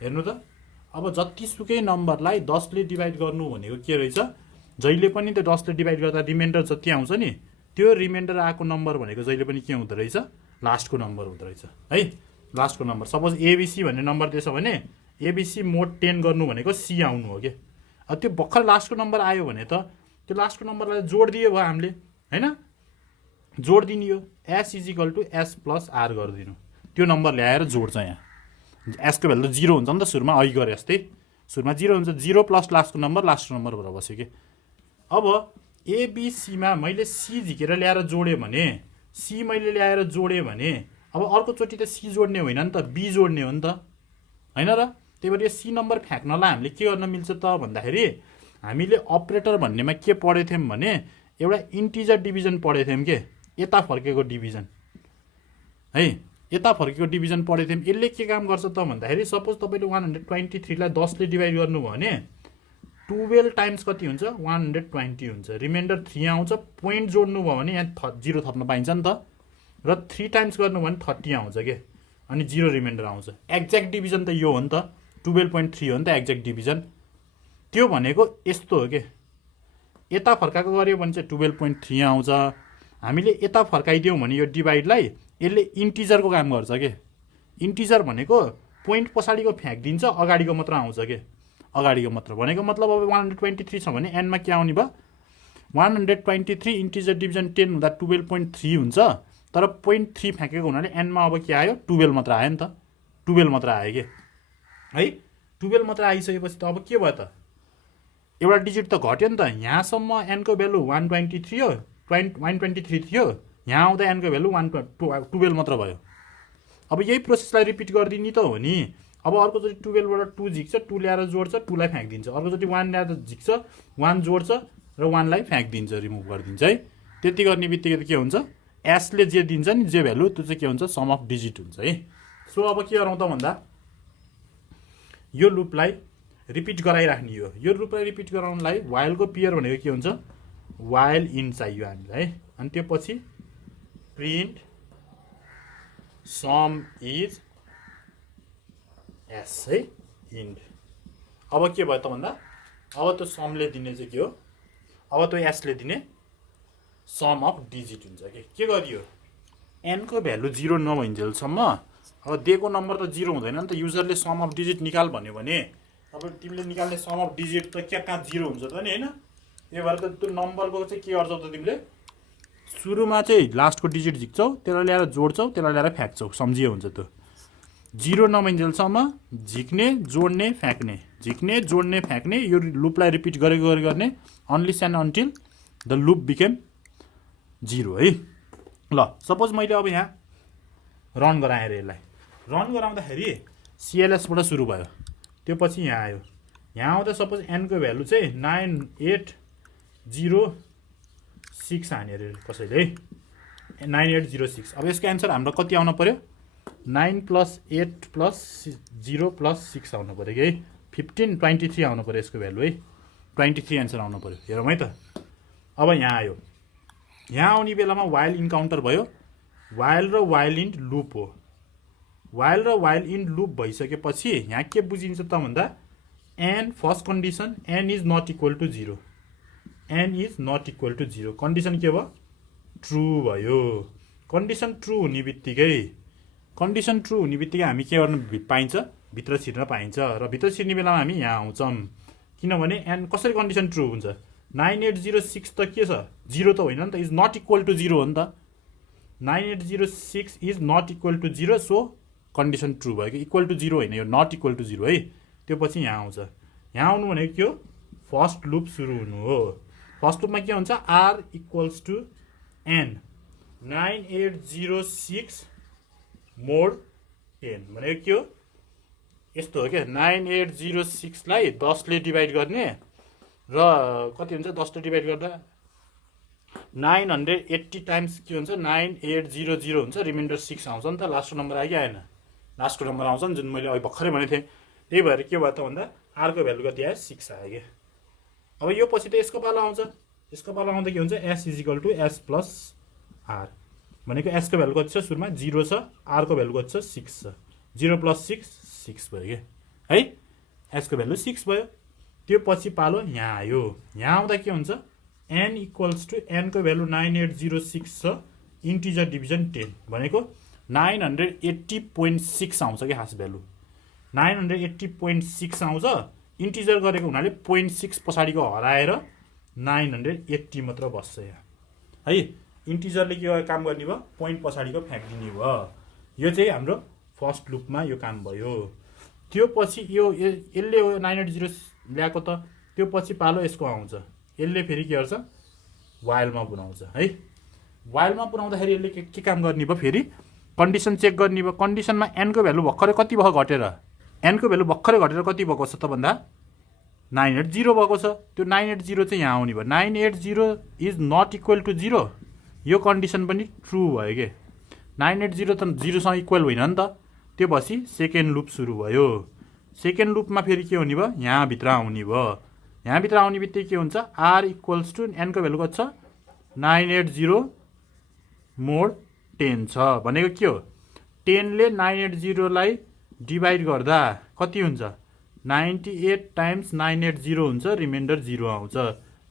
हेर्नु त, अब जतिसुकै नम्बरलाई 10 ले डिभाइड गर्नु भनेको के रहेछ, जहिले पनि त्यो 10 ले डिभाइड गर्दा रिमाइन्डर जति आउँछ नि, त्यो रिमाइन्डर आएको नम्बर भनेको जहिले पनि के हुँदो रहेछ, लास्टको नम्बर हुँदो रहेछ है, लास्टको नम्बर। सपोज एबिसी भन्ने नम्बर दिएछ भने एबिसी मोड 10 गर्नु भनेको सी आउनु हो कि। अब त्यो भर्खर लास्टको नम्बर आयो भने त त्यो लास्टको नम्बरलाई जोड दियो भयो हामीले होइन, जोड दिनियो, S is equal to S plus R गरिदिनु, त्यो नम्बर ल्याएर जोड्छ। यहाँ एसको भ्यालु त 0 हुन्छ नि त, सुरुमा अघि गरे जस्तै सुरुमा 0 हुन्छ, 0 प्लस लास्टको नम्बर भएर बस्यो कि। अब एबिसीमा मैले सी झिकेर ल्याएर जोडेँ भने, सी मैले ल्याएर जोडेँ भने अब अर्कोचोटि त सी जोड्ने होइन नि त, बी जोड्ने हो नि त होइन र। त्यही भएर यो सी नम्बर फ्याँक्नलाई हामीले के गर्न मिल्छ त भन्दाखेरि हामीले अपरेटर भन्नेमा के पढेको थियौँ भने एउटा इन्टिजर डिभिजन पढेको थियौँ के, यता फर्केको डिभिजन है, यता फर्केको डिभिजन पढेको थियौँ। यसले के काम गर्छ त भन्दाखेरि सपोज तपाईँले 123 लाई 10 ले डिभाइड गर्नुभयो भने 12 टाइम्स कति हुन्छ, 120 हुन्छ, रिमाइन्डर 3 आउँछ। पोइन्ट जोड्नु भयो भने यहाँ 0 थप्न पाइन्छ नि त, र 3 टाइम्स गर्नु भने 30 आउँछ के, अनि 0 रिमाइन्डर आउँछ। एक्ज्याक्ट डिभिजन त यो हो नि त, 12.3 हो नि त एक्ज्याक्ट डिभिजन। त्यो भनेको यस्तो हो कि यता फर्काएको गऱ्यो भने चाहिँ 12.3 आउँछ। हामीले यता फर्काइदियौँ भने यो डिभाइडलाई यसले इन्टिजरको काम गर्छ के। इन्टिजर भनेको पोइन्ट पछाडिको फ्याँक्दिन्छ, अगाडिको मात्र आउँछ के, अगाडिको मात्र भनेको मतलब अब 123 छ भने एनमा के आउने भयो, 123 इन्टिजर डिभिजन 10 हुँदा 12.3 हुन्छ, तर 0.3 फ्याँकेको हुनाले एनमा अब के आयो, 12 मात्र आयो नि त, 12 मात्र आयो कि है। 12 मात्र आइसकेपछि त अब के भयो त, एउटा डिजिट त घट्यो नि त। यहाँसम्म एनको भ्यालु 123 हो, 123 थियो, यहाँ आउँदा एनको भ्यालु 12 मात्र भयो। अब यही प्रोसेसलाई रिपिट गरिदिने त हो नि। अब अर्कोचोटि 12 बाट 2 झिक्छ, 2 ल्याएर जोड्छ, 2 लाई फ्याँक्दिन्छ, अर्कोचोटि 1 ल्याएर झिक्छ, 1 जोड्छ र 1 लाई फ्याँक्दिन्छ, रिमुभ गरिदिन्छ है। त्यति गर्ने बित्तिकै त के हुन्छ, एसले जे दिन्छ नि जे भ्यालु, त्यो चाहिँ के हुन्छ, सम अफ डिजिट हुन्छ है। सो अब के गरौँ त भन्दा यो लुपलाई रिपिट गराइराख्ने हो। यो लुपलाई रिपिट गराउनलाई वाइलको पियर भनेको के हुन्छ, वाइल इन चाहियो हामीलाई है। अनि त्यो पछि प्रिन्ट सम इज एस है, इन्ड। अब के भयो त भन्दा अब त्यो समले दिने चाहिँ के हो, अब त्यो एसले दिने सम अफ डिजिट हुन्छ के गरियो एनको भ्यालु 0 नभइन्जेलसम्म अब दिएको नम्बर त 0 हुँदैन नि त युजरले सम अफ डिजिट निकाल भन्यो भने अब तिमीले निकाल्ने सम अफ डिजिट त कहाँ 0 हुन्छ त नि हैन त्यही भएर त त्यो नम्बरको चाहिँ के गर्छौ त तिमीले सुरुमा चाहिँ लास्टको डिजिट झिक्छौ त्यसलाई ल्याएर जोड्छौ त्यसलाई ल्याएर फ्याक्छौ सम्झिए हुन्छ त्यो 0 नभइन्जेलसम्म झिक्ने जोड्ने फ्याक्ने यो लुपलाई रिपिट गर्ने unless and until the loop became 0 है ल सपोज मैले अब यहाँ रन गराएँ अरे यसलाई रन गराउँदाखेरि सिएलएसबाट सुरु भयो त्यो पछि यहाँ आयो यहाँ आउँदा सपोज एनको भ्यालु चाहिँ 9806 हाने अरे कसैले है 9806 अब यसको एन्सर हाम्रो कति आउन पर्यो 9 + 8 + 0 + 6 आउनु पर्यो कि है 15 23 आउनु पर्यो यसको भ्यालु है 23 एन्सर आउनु पर्यो हेरौँ है त अब यहाँ आयो यहाँ आउने बेलामा वाइल इन्काउन्टर भयो वाइल र वाइल इन्ड लुप हो वाइल र वाइल इन्ड लुप भइसकेपछि यहाँ के बुझिन्छ त भन्दा n first condition n is not equal to 0 n is not equal to 0 condition के भयो ट्रु भयो कन्डिसन ट्रु हुने बित्तिकै हामी के गर्न पाइन्छ भित्र छिर्न पाइन्छ र भित्र छिर्ने बेलामा हामी यहाँ आउँछौँ किनभने एन कसरी कन्डिसन ट्रु हुन्छ 9806 त के छ 0 त होइन नि त इज नट इक्वल टु 0 हो नि त 9806 is not equal to 0 so condition true भयो कि इक्वल टु 0 होइन यो नट इक्वल टु 0 है त्यो पछि यहाँ आउँछ यहाँ आउनु भनेको के हो फर्स्ट लुप सुरु हुनु हो फर्स्ट लुपमा के हुन्छ आर इक्वल्स टु एन 9806 मोड 10 भनेको के हो यस्तो हो क्या 9806 लाई 10 ले डिभाइड गर्ने र कति हुन्छ 10 ले डिभाइड गर्दा 980 टाइम्स के हुन्छ 9800 हुन्छ रिमाइन्डर 6 आउँछ नि त लास्टको नम्बर आयो कि आएन लास्टको नम्बर आउँछ नि जुन मैले अहिले भर्खरै भनेको थिएँ त्यही भएर के भयो त भन्दा आरको भ्यालु कति आयो 6 आयो क्या अब यो पछि त यसको पालो आउँछ यसको पालो आउँदा के हुन्छ s = s + r भनेको s को भ्यालु कति छ सुरुमा 0 छ r को भ्यालु कति छ 6 छ 0 + 6 6 भयो के है s को भ्यालु 6 भयो त्यो पछि पालो यहाँ आयो यहाँ आउँदा के हुन्छ n = n को भ्यालु 9806 छ इन्टिजर डिभिजन 10 भनेको 980.6 आउँछ के खास भ्यालु 980.6 आउँछ इन्टिजर गरेको हुनाले 0.6 पछाडिको हराएर 980 मात्र बस्छ यहाँ है इन्टिजरले के काम गर्ने भयो पोइन्ट पछाडिको फ्याँक्दिने भयो यो चाहिँ हाम्रो फर्स्ट लुपमा यो काम भयो त्यो पछि यो यसले 980 ल्याएको त त्यो पछि पालो यसको आउँछ यसले फेरि के गर्छ वाइलमा पुर्याउँछ है वाइलमा पुर्याउँदाखेरि यसले के काम गर्ने भयो फेरि कन्डिसन चेक गर्ने भयो कन्डिसनमा एनको भ्यालु भर्खरै कति भयो घटेर एनको भ्यालु भर्खरै घटेर कति भएको छ त भन्दा 980 भएको छ त्यो 980 चाहिँ यहाँ आउने भयो 980 इज नट इक्वल टु 0 यो कन्डिसन पनि ट्रु भयो के 980 त 0 सँग इक्वल होइन नि त त्यो पछि सेकेन्ड लुप सुरु भयो सेकेन्ड लुपमा फेरि के हुने भयो यहाँ भित्र आउने भयो यहाँ भित्र आउने बित्तिकै के हुन्छ r = n को भ्यालु कति छ 980 मोड 10 छ भनेको के हो 10 ले 980 लाई डिभाइड गर्दा कति हुन्छ 98 टाइम्स 980 हुन्छ रिमाइन्डर 0 आउँछ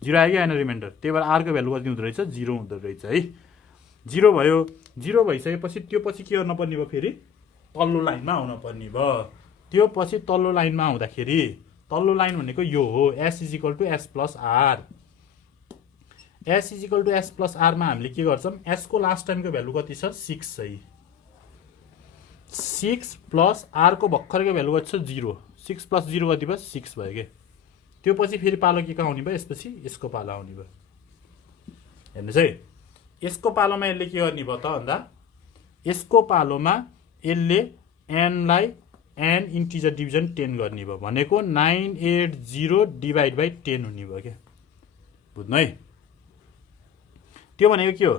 0 आयो कि आएन रिमाइन्डर त्यही भएर r को भ्यालु कति हुँदो रहेछ 0 हुँदो रहेछ है 0 भयो 0 भइसकेपछि त्यो पछि के गर्न पर्ने भयो फेरि तल्लो लाइनमा आउन पर्ने भयो त्यो पछि तल्लो लाइनमा आउँदाखेरि तल्लो लाइन भनेको यो हो s = s + r s = s + r मा हामीले के गर्छौं s को लास्ट टाइमको भ्यालु कति छ 6 है 6 + r को भर्खरको भ्यालु कति छ 0 6 + 0 कति भयो 6 भयो के त्यो पछि फेरि पालो के आउने भयो यसपछि यसको पालो आउने भयो हेर्नुस् है यसको पालोमा यसले के गर्ने भयो त भन्दा यसको पालोमा यसले n लाई n इन्टिजर डिभिजन 10 गर्ने भयो भनेको 980 डिभाइड बाइ 10 हुने भयो के बुझ्नु है त्यो भनेको के हो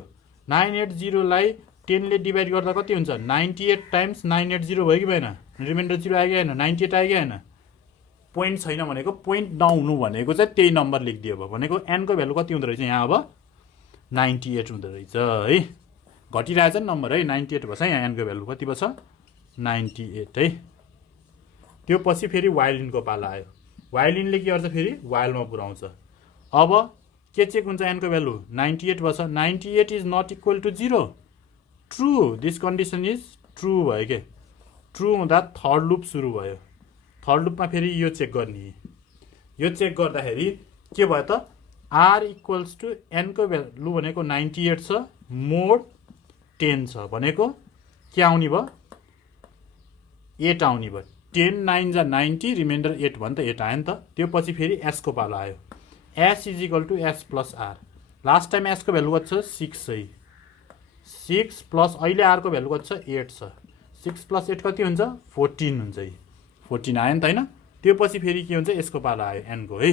980 लाई 10 ले डिभाइड गर्दा कति हुन्छ 98 टाइम्स 980 भयो कि भएन रिमाइन्डर 0 आयो कि हैन 98 आयो कि हैन पोइन्ट छैन भनेको पोइन्ट नहुनु भनेको चाहिँ त्यही नम्बर लेखिदियो भयो भनेको n को भ्यालु कति हुँदो रहेछ यहाँ अब 98 हुँदो रहेछ है घटिरहेछ नि नम्बर है 98 भछ यहाँ n को भ्यालु कति बछ 98 है त्यो पछि फेरि वाइल इनको पाला आयो वाइल इनले के गर्छ फेरि वाइलमा पुर्याउँछ अब के चेक हुन्छ एनको भ्यालु 98 बस्छ 98 is not equal to 0 true this condition is true भयो के ट्रु हुँदा थर्ड लुप सुरु भयो थर्ड लुपमा फेरि यो चेक गर्ने यो चेक गर्दाखेरि के भयो त आर इक्वल्स टु एनको भ्यालु भनेको 98 छ मोड 10 छ भनेको के आउने भयो 8 आउने भयो 10 9 जा 90 रिमाइन्डर 8 भयो नि त 8 आयो नि त त्यो पछि फेरि एस को पालो आयो s is equal to S plus r last time s को भ्यालु कति छ 6 है 6 प्लस अहिले आर को भ्यालु कति छ 8 छ 6 प्लस 8 कति हुन्छ 14 हुन्छ है 14 आयो नि त होइन त्यो पछि फेरि के हुन्छ यसको पालो आयो एनको है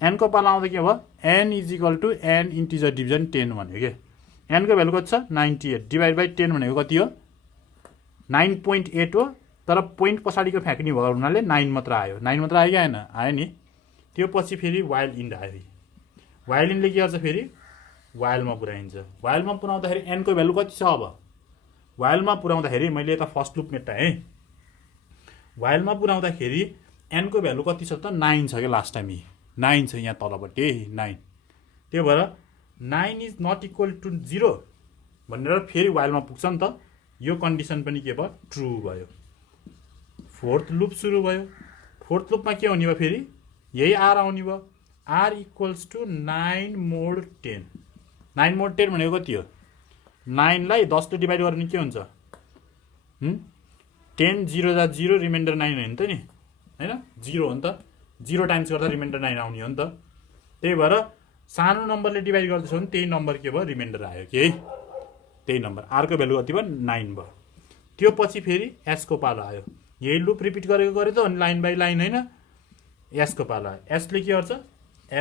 एनको पालो आउँदा के भयो n is equal to n integer division 10 भन्यो के एनको भ्यालु कति छ 98 डिभाइड बाई 10 भनेको कति हो 9.8 हो तर पोइन्ट पछाडिको फ्याँक्ने भएको हुनाले 9 मात्र आयो 9 मात्र आयो कि आएन आयो नि त्यो पछि फेरि वाइल इन्ड आयो वाइल इन्डले के गर्छ फेरि वाइलमा पुऱ्याइन्छ वाइलमा पुऱ्याउँदाखेरि एनको भ्यालु कति छ अब वाइलमा पुऱ्याउँदाखेरि मैले यता फर्स्ट लुप मेटाएँ वाइलमा पुऱ्याउँदाखेरि एनको भ्यालु कति छ त 9 छ क्या लास्ट टाइम 9 छ यहाँ तलपट्टि 9 त्यो भएर 9 इज नट इक्वल टु 0 भनेर फेरि वाइलमा पुग्छ नि त यो कन्डिसन पनि के भयो ट्रु भयो फोर्थ लुप सुरु भयो फोर्थ लुपमा के हुने भयो फेरि यही आर आउने भयो आर इक्वल्स टु 9 मोड 10 9 मोड 10 भनेको कति हो 9 लाई 10 ले डिभाइड गर्ने के हुन्छ 10 0 जा 0 रिमाइन्डर 9 हो नि त नि हैन 0 हो नि त 0 टाइम्स गर्दा रिमाइन्डर 9 आउने हो नि त त्यही भएर सानो नम्बरले डिभाइड गर्दैछ भने त्यही नम्बर के भयो रिमाइन्डर आयो कि त्यही नम्बर आर को भ्यालु कति भयो 9 भयो त्यो पछि फेरि एस को पालो आयो यही लुप रिपिट गरेको गरे त अनि लाइन बाई लाइन हैन एस को पालो आयो एसले के गर्छ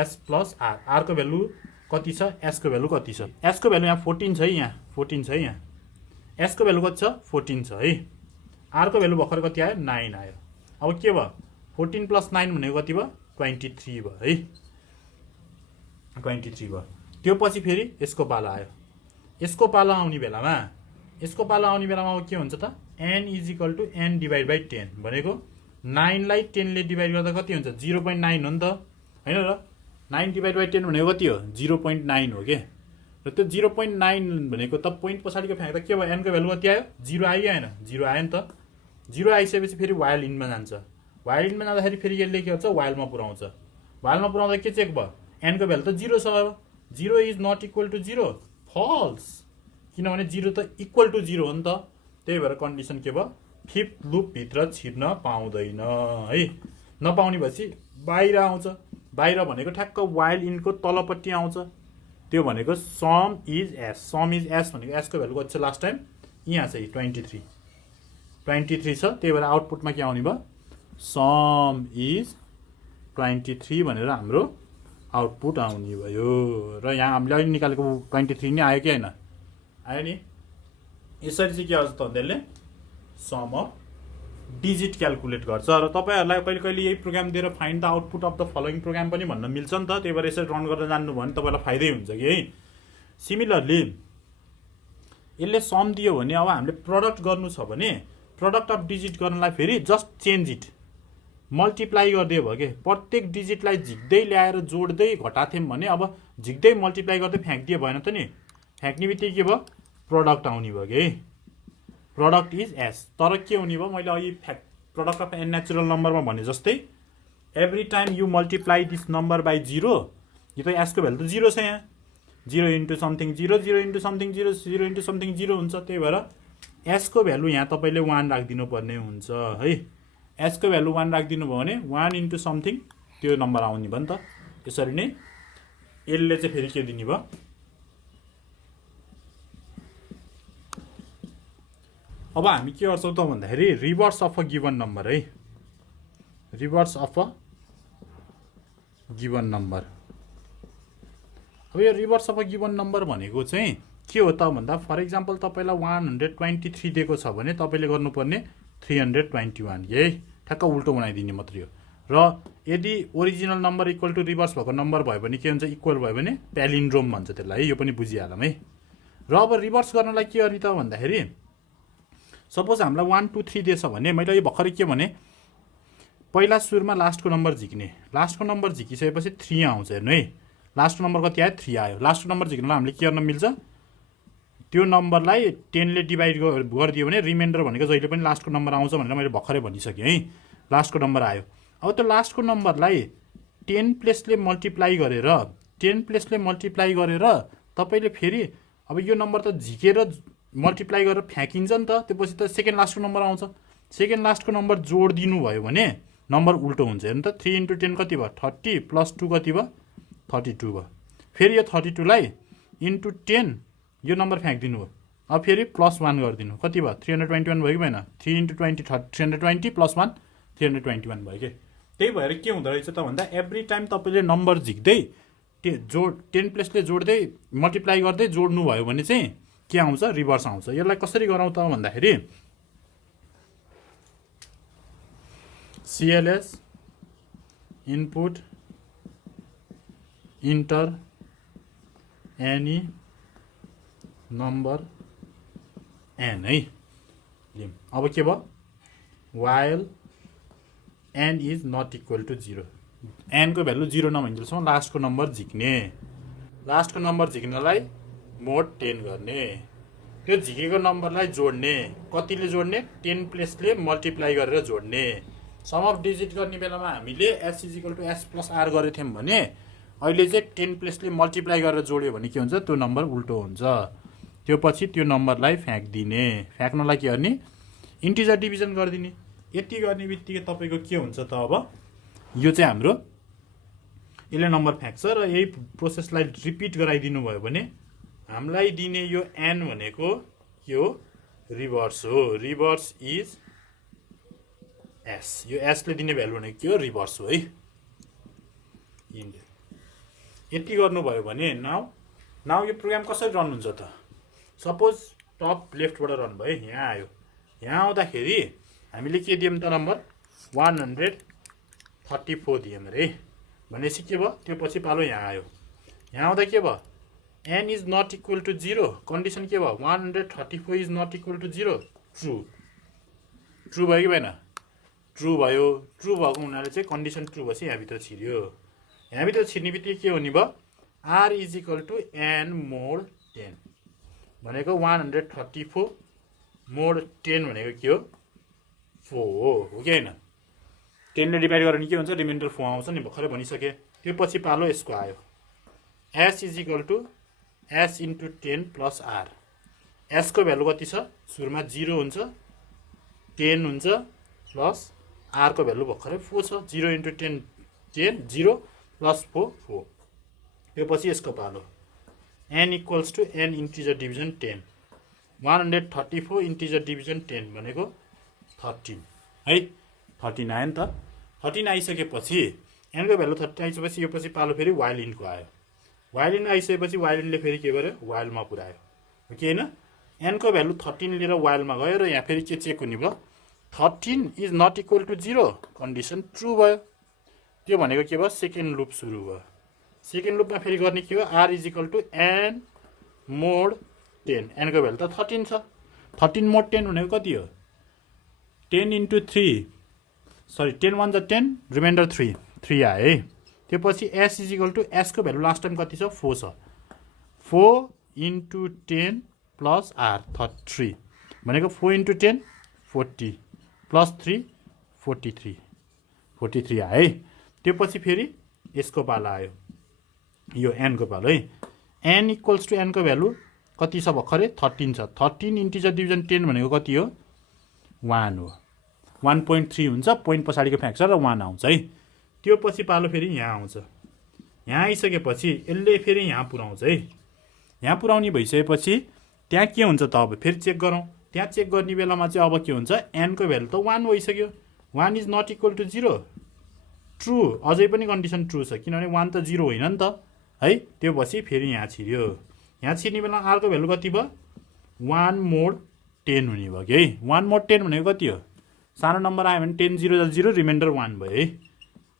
एस प्लस आर आर को भ्यालु कति छ एस को भ्यालु कति छ एस को भ्यालु यहाँ 14 छ है यहाँ 14 छ है यहाँ एस को भ्यालु कति छ 14 छ है आर को भ्यालु भर्खर कति आयो 9 आयो अब के भयो 14 प्लस 9 भनेको कति भयो 23 भयो है 23 भयो त्यो पछि फेरि यसको पालो आयो यसको पालो आउने बेलामा अब के हुन्छ त n is equal to n divide by 10 भनेको 9 लाई 10 ले डिभाइड गर्दा कति हुन्छ 0.9 हो नि त हैन र 9 डिभाइड बाई 10 भनेको कति हो 0.9 हो के र त्यो 0.9 भनेको त पोइन्ट पछाडिको फ्याँक्दा के भयो n को भ्यालु कति आयो 0 आयो हैन 0 आयो नि त 0 आइसकेपछि फेरि वाइल इनमा जान्छ वाइल इनमा जाँदाखेरि फेरि यसले के गर्छ वाइलमा पुऱ्याउँछ वाइलमा पुऱ्याउँदा के चेक भयो n को भ्यालु त 0 छ अब 0 is not equal to 0 false किनभने 0 त इक्वल टु 0 हो नि त त्यही भएर कन्डिसन के भयो फिफ्थ लुप भित्र छिर्न पाउँदैन है नपाउने भएपछि बाहिर आउँछ बाहिर भनेको ठ्याक्क वाइल इनको तलपट्टि आउँछ त्यो भनेको सम इज एस भनेको एस को भ्यालु कति छ लास्ट टाइम यहाँ चाहिँ 23 छ त्यही भएर आउटपुटमा के आउने भयो सम इज 23 भनेर हाम्रो आउटपुट आउने भयो र यहाँ हामीले अहिले निकालेको 23 नै आयो कि हैन आयो नि यसरी चाहिँ के गर्छ त भन्दा सम अफ डिजिट क्याल्कुलेट गर्छ र तपाईहरुलाई कहिले कहिले यही प्रोग्राम दिएर find the output of the following program पनि भन्न मिल्छ नि त त्यही भएर यसरी रन गर्न जान्नु भयो भने तपाईलाई फाइदै हुन्छ कि है सिमिलरली यसले सम दियो भने अब हामीले प्रोडक्ट गर्नु छ भने प्रोडक्ट अफ डिजिट गर्नलाई फेरि जस्ट चेन्ज इट मल्टिप्लाई गरिदियो भयो के प्रत्येक डिजिटलाई झिक्दै ल्याएर जोड्दै घटाथ्यौं भने अब झिक्दै मल्टिप्लाई गर्दै फ्याँक्दियो भएन त नि फ्याँक्ने बित्तिकै के भयो प्रोडक्ट आउने भयो कि प्रोडक्ट इज एस तर के हुने भयो मैले अघि प्रोडक्ट अफ एन नेचुरल नम्बरमा भने जस्तै every time you multiply this number by 0 यो त एसको भ्यालु त 0 छ यहाँ 0 into something 0 0 into something 0 0 into something 0 हुन्छ त्यही भएर एसको भ्यालु यहाँ तपाईँले 1 राखिदिनु पर्ने हुन्छ है एसको भ्यालु 1 राखिदिनु भयो भने 1 इन्टु समथिङ त्यो नम्बर आउने भयो नि त यसरी नै यसले चाहिँ फेरि के दिने भयो अब हामी के गर्छौं त भन्दाखेरि reverse of a given number है reverse of a given number अब यो reverse of a given number भनेको चाहिँ के हो त भन्दा फर एक्जाम्पल तपाईलाई 123 दिएको छ भने तपाईले गर्नुपर्ने 321 यही ठ्याक्क उल्टो बनाइदिने मात्रै हो र यदि original number equal to reverse भएको नम्बर भयो भने के हुन्छ इक्वल भयो भने प्यालिन्ड्रोम भन्छ त्यसलाई यो पनि बुझिहालौँ है र अब रिभर्स गर्नलाई के गर्ने त भन्दाखेरि सपोज हामीलाई 1 2 3 दिएछ भने मैले यो भर्खरै के भने पहिला सुरुमा लास्टको नम्बर झिक्ने लास्टको नम्बर झिकिसकेपछि 3 आउँछ हेर्नु है लास्टको नम्बर कति आयो 3 आयो। लास्टको नम्बर झिक्नलाई हामीले के गर्न मिल्छ त्यो नम्बरलाई 10 ले डिभाइड गरिदियो भने रिमाइन्डर भनेको जहिले पनि लास्टको नम्बर आउँछ भनेर मैले भर्खरै भनिसकेँ है। लास्टको नम्बर आयो। अब त्यो लास्टको नम्बरलाई 10 प्लेसले मल्टिप्लाई गरेर तपाईले फेरि अब यो नम्बर त झिकेर मल्टिप्लाई गरेर फ्याँकिन्छ नि त, त्यसपछि त सेकेन्ड लास्टको नम्बर आउँछ। सेकेन्ड लास्टको नम्बर जोड दिनु भयो भने नम्बर उल्टो हुन्छ। हेर्नु त 3 × 10 कति भयो 30 + 2 कति भयो 32 भयो। फेरि यो 32 लाई इन्टु 10 यो नम्बर फ्याँकिदिनु हो। अब फेरि +1 गरिदिनु कति भयो 321 भयो कि भएन 3 × 20 320 + 1 321 भयो कि। त्यही भएर के हुँदो रहेछ त भन्दा एभ्री टाइम तपाईँले नम्बर झिक्दै जोड 10 प्लेसले जोड्दै मल्टिप्लाई गर्दै जोड्नु भयो भने चाहिँ के आउँछ रिभर्स आउँछ। यसलाई कसरी गरौँ त भन्दाखेरि CLS input enter any number n है। अब के भयो while n is not equal to 0 n को भ्यालु 0 नभइन्जेलसम्म लास्टको नम्बर झिक्ने। लास्टको नम्बर झिक्नलाई मोड 10 गर्ने। त्यो झिकेको नम्बरलाई जोड्ने कतिले जोड्ने 10 प्लेसले मल्टिप्लाई गरेर जोड्ने। सम अफ डिजिट गर्ने बेलामा हामीले s = s + r गरेको थियौँ भने अहिले चाहिँ 10 प्लेसले मल्टिप्लाई गरेर जोड्यो भने के हुन्छ त्यो नम्बर उल्टो हुन्छ। त्यो पछि त्यो नम्बरलाई फ्याँक्दिने। फ्याँक्नलाई के गर्ने इन्टिजर डिभिजन गरिदिने। यति गर्ने बित्तिकै तपाईँको के हुन्छ त अब यो चाहिँ हाम्रो यसले नम्बर फ्याँक्छ र यही प्रोसेसलाई रिपिट गराइदिनु भयो भने हामीलाई दिने यो n भनेको यो रिभर्स हो। Reverse is s। यो s ले दिने भ्यालु भनेको के हो रिभर्स हो है। यति गर्नुभयो भने नाउ यो प्रोग्राम कसरी रन हुन्छ त सपोज टप लेफ्टबाट रन भयो यहाँ आयो। यहाँ आउँदाखेरि हामीले के दियौँ त नम्बर 134 दियौँ अरे भनेपछि के भयो त्यो पछि पालो यहाँ आयो। यहाँ आउँदा के भयो n is not equal to 0 condition के भयो 134 is not equal to 0 true भयो कि भएन ट्रु भयो। ट्रु भएको हुनाले चाहिँ कन्डिसन ट्रु भएपछि यहाँभित्र छिर्यो। यहाँभित्र छिर्ने बित्तिकै के हुने भयो r is equal to n mod 10 भनेको 134 मोड 10 भनेको के हो 4 हो कि होइन। 10 ले डिभाइड गरेर के हुन्छ रिमाइन्डर 4 आउँछ नि भर्खरै भनिसकेँ। त्यो पछि पालो यसको आयो s is equal to s × 10 + r। s को भ्यालु कति छ सुरुमा 0 हुन्छ 10 हुन्छ प्लस r को भ्यालु भर्खरै 4 छ 0 × 10 10 0 + 4 4। त्यो पछि यसको पालो n equals to n integer division 10 134 integer division 10 भनेको 13 है। 13 आयो नि त। 13 आइसकेपछि n को भ्यालु 13 आइसकेपछि यो पछि पालो फेरि while in को आयो। while in आइसकेपछि while in ले फेरि के गर्यो while मा पुर्यायो हो कि होइन। n को भ्यालु 13 लिएर while मा गयो र यहाँ फेरि के चेक हुने भयो 13 is not equal to 0 condition true भयो। त्यो भनेको के भयो सेकेन्ड लुप सुरु भयो। सेकेन्ड लुपमा फेरि गर्ने के हो r is equal to n mod 10 n को भ्यालु त 13 छ 13 मोड 10 भनेको कति हो 10 × 3 सरी 10 1 जा 10 रिमाइन्डर 3 3 आयो है। त्यो पछि s is equal to s को भ्यालु लास्ट टाइम कति छ 4 छ 4 × 10 प्लस r 3 भनेको 4 × 10 40 प्लस 3 43 आयो है। त्यो पछि फेरि यसको पालो आयो यो n को पालो है। n इक्वल्स टु n को भ्यालु कति छ भर्खरै 13 छ 13 इन्टिजर डिभिजन 10 भनेको कति हो 1 हो 1.3 हुन्छ पोइन्ट पछाडिको फ्याक्टर र 1 आउँछ है। त्यो पछि पालो फेरि यहाँ आउँछ। यहाँ आइसकेपछि यसले फेरि यहाँ पुऱ्याउँछ है। यहाँ पुऱ्याउने भइसकेपछि त्यहाँ के हुन्छ त अब फेरि चेक गरौँ। त्यहाँ चेक गर्ने बेलामा चाहिँ अब के हुन्छ n को भ्यालु त 1 भइसक्यो 1 is not equal to 0 true अझै पनि कन्डिसन ट्रु छ किनभने 1 त 0 होइन नि त है। त्यो पछि फेरि यहाँ छिर्यो। यहाँ छिर्ने बेला r को भ्यालु कति भयो 1 मोड 10 हुने भयो कि है। 1 मोड 10 भनेको कति हो सानो नम्बर आयो भने 10 0 0 रिमाइन्डर 1 भयो है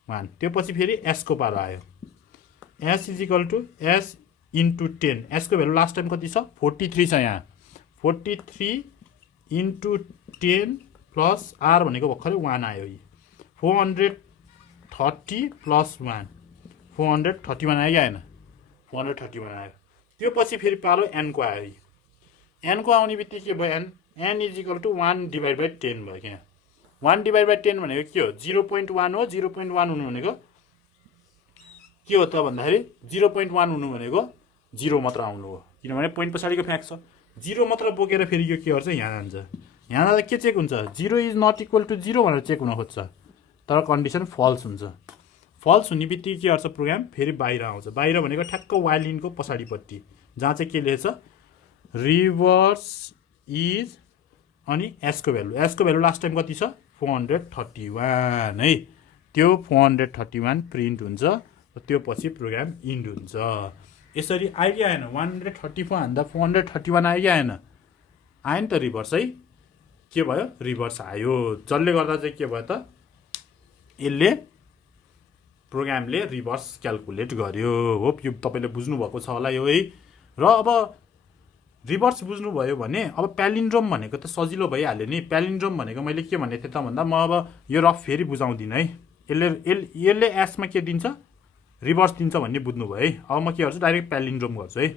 1। त्यो पछि फेरि s को पालो आयो s is equal to s × 10 s को भ्यालु लास्ट टाइम कति छ 43 छ यहाँ 43 × 10 प्लस r भनेको भर्खरै 1 आयो 430 प्लस 1 431 आयो कि आएन 431 आयो। त्यो पछि फेरि पालो एनको आयो। एनको आउने बित्तिकै के भयो एन इज इक्वल टु 1/10 भयो। क्या 1/10 भनेको के हो 0.1 हो। 0.1 हुनु भनेको के हो त भन्दाखेरि 0.1 हुनु भनेको 0 मात्र आउनु हो, किनभने पोइन्ट पछाडिको फ्याक्ट छ। 0 मात्र बोकेर फेरि यो के गर्छ यहाँ जान्छ। यहाँ जाँदा के चेक हुन्छ 0 इज नट इक्वल टु 0 भनेर चेक हुन खोज्छ, तर कन्डिसन फल्स हुन्छ। फल्स हुने बित्तिकै के गर्छ प्रोग्राम फेरि बाहिर आउँछ। बाहिर भनेको ठ्याक्क वाइल इनको पछाडिपट्टि जहाँ चाहिँ के लेख्छ रिभर्स इज अनि एसको भ्यालु। एसको भ्यालु लास्ट टाइम कति छ 431 है। त्यो 431 प्रिन्ट हुन्छ। त्यो पछि प्रोग्राम इन्ड हुन्छ। यसरी आयो कि आएन 134 हान्दा 431 आयो कि आएन? आयो नि त रिभर्स है। के भयो रिभर्स आयो। जसले गर्दा चाहिँ के भयो त यसले प्रोग्रामले रिभर्स क्याल्कुलेट गर्यो। होप यो तपाईँले बुझ्नुभएको छ होला यो है। र अब रिभर्स बुझ्नुभयो भने अब प्यालिन्ड्रोम भनेको त सजिलो भइहाल्यो नि। प्यालिन्ड्रोम भनेको मैले के भनेको थिएँ त भन्दा म अब यो रफ फेरि बुझाउँदिनँ है। यसले एसमा के दिन्छ रिभर्स दिन्छ भन्ने बुझ्नुभयो है। अब म के गर्छु डाइरेक्ट प्यालिन्ड्रोम गर्छु है।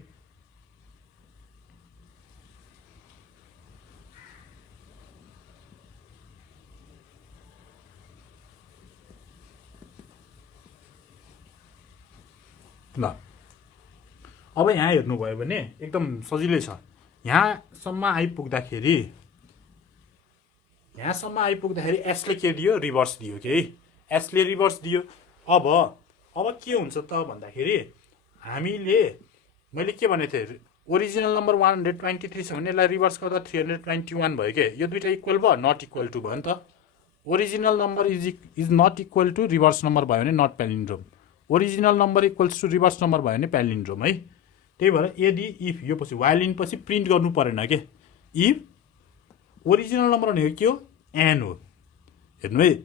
ल अब यहाँ हेर्नुभयो भने एकदम सजिलै छ। यहाँसम्म आइपुग्दाखेरि एसले के दियो रिभर्स दियो कि एसले रिभर्स दियो। अब के हुन्छ त भन्दाखेरि हामीले मैले के भनेको थिएँ ओरिजिनल नम्बर 123 छ भने यसलाई रिभर्स गर्दा 321 भयो के। यो दुइटा इक्वल भयो नट इक्वल टु भयो नि त। Original number is not equal to reverse number भयो भने not palindrome. Original number equals to reverse number भयो भने प्यालिन्ड्रोम है। त्यही भएर यदि इफ यो पछि वाइलिन पछि प्रिन्ट गर्नु परेन के। इफ ओरिजिनल नम्बर भनेको के हो एन हो। हेर्नु है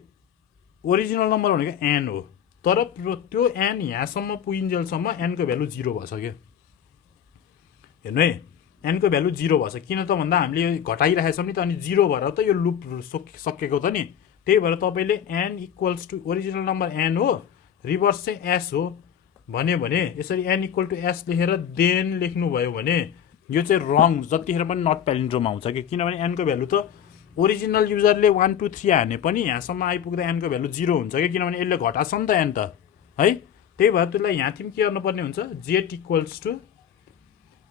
ओरिजिनल नम्बर भनेको एन हो, तर त्यो एन यहाँसम्म पुगिन्जेलसम्म एनको भ्यालु 0 भएछ क्या। हेर्नु है एनको भ्यालु 0 भएछ। किन त भन्दा हामीले घटाइरहेको छौँ नि त, अनि 0 भएर त यो लुप सकेको त नि। त्यही भएर तपाईँले n equals to original number n हो रिभर्स चाहिँ एस हो भने यसरी एन इक्वल टु एस लेखेर देन लेख्नुभयो भने यो चाहिँ रङ जतिखेर पनि नट प्यालिन्ड्रोम आउँछ कि। किनभने एनको भ्यालु त ओरिजिनल युजरले 1 2 3 हाने पनि यहाँसम्म आइपुग्दा एनको भ्यालु 0 हुन्छ कि, किनभने यसले घटाछ नि त एन त है। त्यही भएर त्यसलाई यहाँ तिमी के गर्नुपर्ने हुन्छ जेट इक्वल्स टु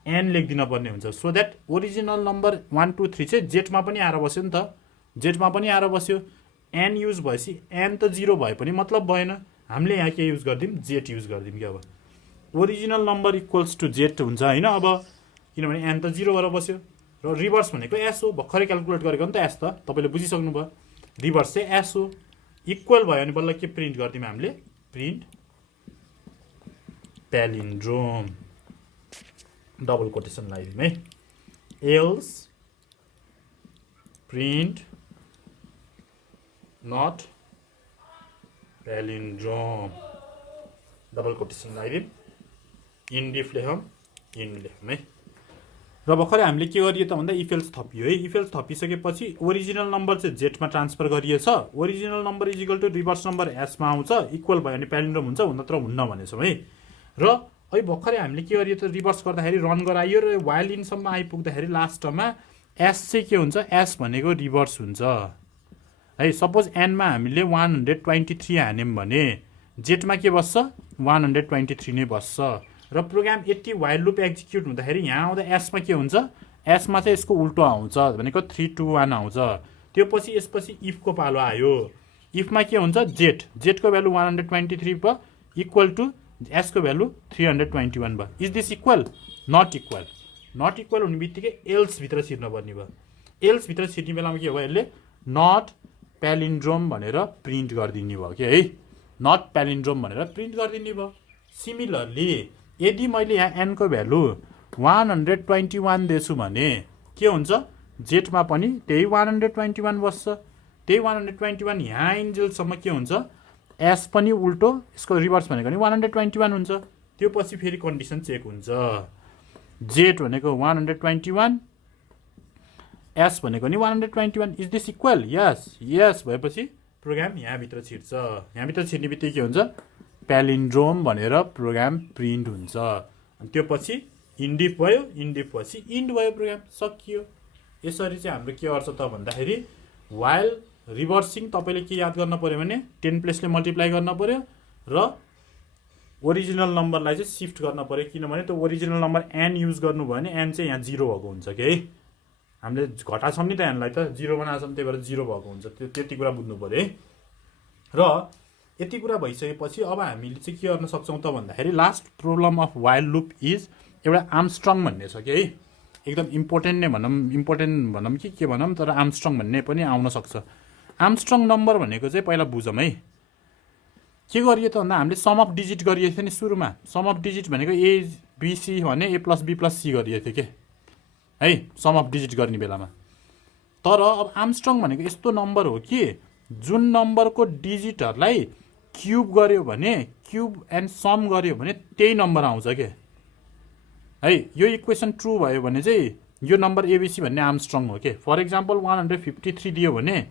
एन लेखिदिन पर्ने हुन्छ। सो द्याट ओरिजिनल नम्बर 1 2 3 चाहिँ जेटमा पनि आएर बस्यो नि त। जेटमा पनि आएर बस्यो। एन युज भएपछि एन त 0 भए पनि मतलब भएन। हामीले यहाँ के युज गरिदिउँ जेट युज गरिदिउँ कि। अब original number equals to z हुन्छ होइन। अब किनभने एन त 0 भएर बस्यो र रिभर्स भनेको एस हो। भर्खरै क्यालकुलेट गरेको नि त एस त तपाईँले बुझिसक्नु भयो। रिभर्स चाहिँ एस हो। इक्वल भयो भने बल्ल के प्रिन्ट गरिदिउँ हामीले प्रिन्ट प्यालिन्ड्रोम डबल कोटेसन लगाइदिउँ है। Else print not palindrome double quotation लगाइदिउँ। इन्डिफ लेखौँ इन्ड लेखौँ है। र भर्खरै हामीले के गरियो त भन्दा इफेल्स थपियो है। इफेल्स थपिसकेपछि ओरिजिनल नम्बर चाहिँ जेटमा ट्रान्सफर गरिएछ। Original number is equal to reverse number एसमा आउँछ। इक्वल भयो भने प्यालिन्ड्रोम हुन्छ, नत्र हुन्न भनेछौँ है। र अहिले भर्खरै हामीले के गरियो त रिभर्स गर्दाखेरि रन गराइयो र वाइलिनसम्म आइपुग्दाखेरि लास्टमा एस चाहिँ के हुन्छ एस भनेको रिभर्स हुन्छ है। सपोज एनमा हामीले 123 हान्यौँ भने जेटमा के बस्छ 123 नै बस्छ। र प्रोग्राम यति वाइल लुप एक्जिक्युट हुँदाखेरि यहाँ आउँदा एसमा के हुन्छ एसमा चाहिँ यसको उल्टो आउँछ भनेको 3 2 1 आउँछ। त्यो पछि यसपछि इफको पालो आयो। इफमा के हुन्छ जेटको भ्यालु 123 भयो इक्वल टु एसको भ्यालु 321 भयो। Is this equal not equal. Not equal हुने बित्तिकै एल्सभित्र छिर्न पर्ने भयो। एल्सभित्र छिर्ने बेलामा के भयो यसले नट प्यालिन्ड्रोम भनेर प्रिन्ट गरिदिने भयो कि है। नट प्यालिन्ड्रोम भनेर प्रिन्ट गरिदिने भयो। सिमिलरली यदि मैले यहाँ एनको भ्यालु 121 दिएछु भने के हुन्छ जेटमा पनि त्यही 121 बस्छ। त्यही 121 यहाँ इन्जेलसम्म के हुन्छ एस पनि उल्टो यसको रिभर्स भनेको नि 121 हुन्छ। त्यो पछि फेरि कन्डिसन चेक हुन्छ। जेट भनेको 121 एस भनेको नि 121 इज दिस इक्वल यस यस भएपछि प्रोग्राम यहाँभित्र छिर्छ। यहाँभित्र छिर्ने बित्तिकै के हुन्छ प्यालिन्ड्रोम भनेर प्रोग्राम प्रिन्ट हुन्छ। अनि त्यो पछि इन्डिफ भयो, इन्डिफ पछि इन्ड भयो, प्रोग्राम सकियो। यसरी चाहिँ हाम्रो के गर्छ त भन्दाखेरि वाइल रिभर्सिङ तपाईँले के याद गर्न पर्यो भने 10 प्लेसले मल्टिप्लाई गर्न पर्यो र ओरिजिनल नम्बरलाई चाहिँ सिफ्ट गर्न पर्यो, किनभने त्यो ओरिजिनल नम्बर एन युज गर्नुभयो भने एन चाहिँ यहाँ 0 भएको हुन्छ कि है, हामीले घटाछौँ नि त एनलाई त 0 बनाएको छौँ, त्यही भएर 0 भएको हुन्छ। त्यति कुरा बुझ्नु पर्यो है। र यति कुरा भइसकेपछि अब हामीले चाहिँ के गर्न सक्छौँ त भन्दाखेरि last problem of while loop is एउटा आर्मस्ट्रङ भन्ने छ कि है, एकदम इम्पोर्टेन्ट नै भनौँ, इम्पोर्टेन्ट भनौँ कि के भनौँ, तर आर्मस्ट्रङ भन्ने पनि आउन सक्छ। आर्मस्ट्रङ नम्बर भनेको चाहिँ पहिला बुझौँ है, के गरियो त भन्दा हामीले सम अफ डिजिट गरिएको थियो नि सुरुमा। सम अफ डिजिट भनेको एबिसी भने ए प्लस बी प्लस सी गरिएको थियो कि है, सम अफ डिजिट गर्ने बेलामा। तर अब आर्मस्ट्रङ भनेको यस्तो नम्बर हो कि जुन नम्बरको डिजिटहरूलाई क्युब गर्यो भने, क्युब एन्ड सम गर्यो भने त्यही नम्बर आउँछ के है। यो इक्वेसन ट्रु भयो भने चाहिँ यो नम्बर एबिसी भन्ने आर्मस्ट्रङ हो के। फर इक्जाम्पल 153 दियो भने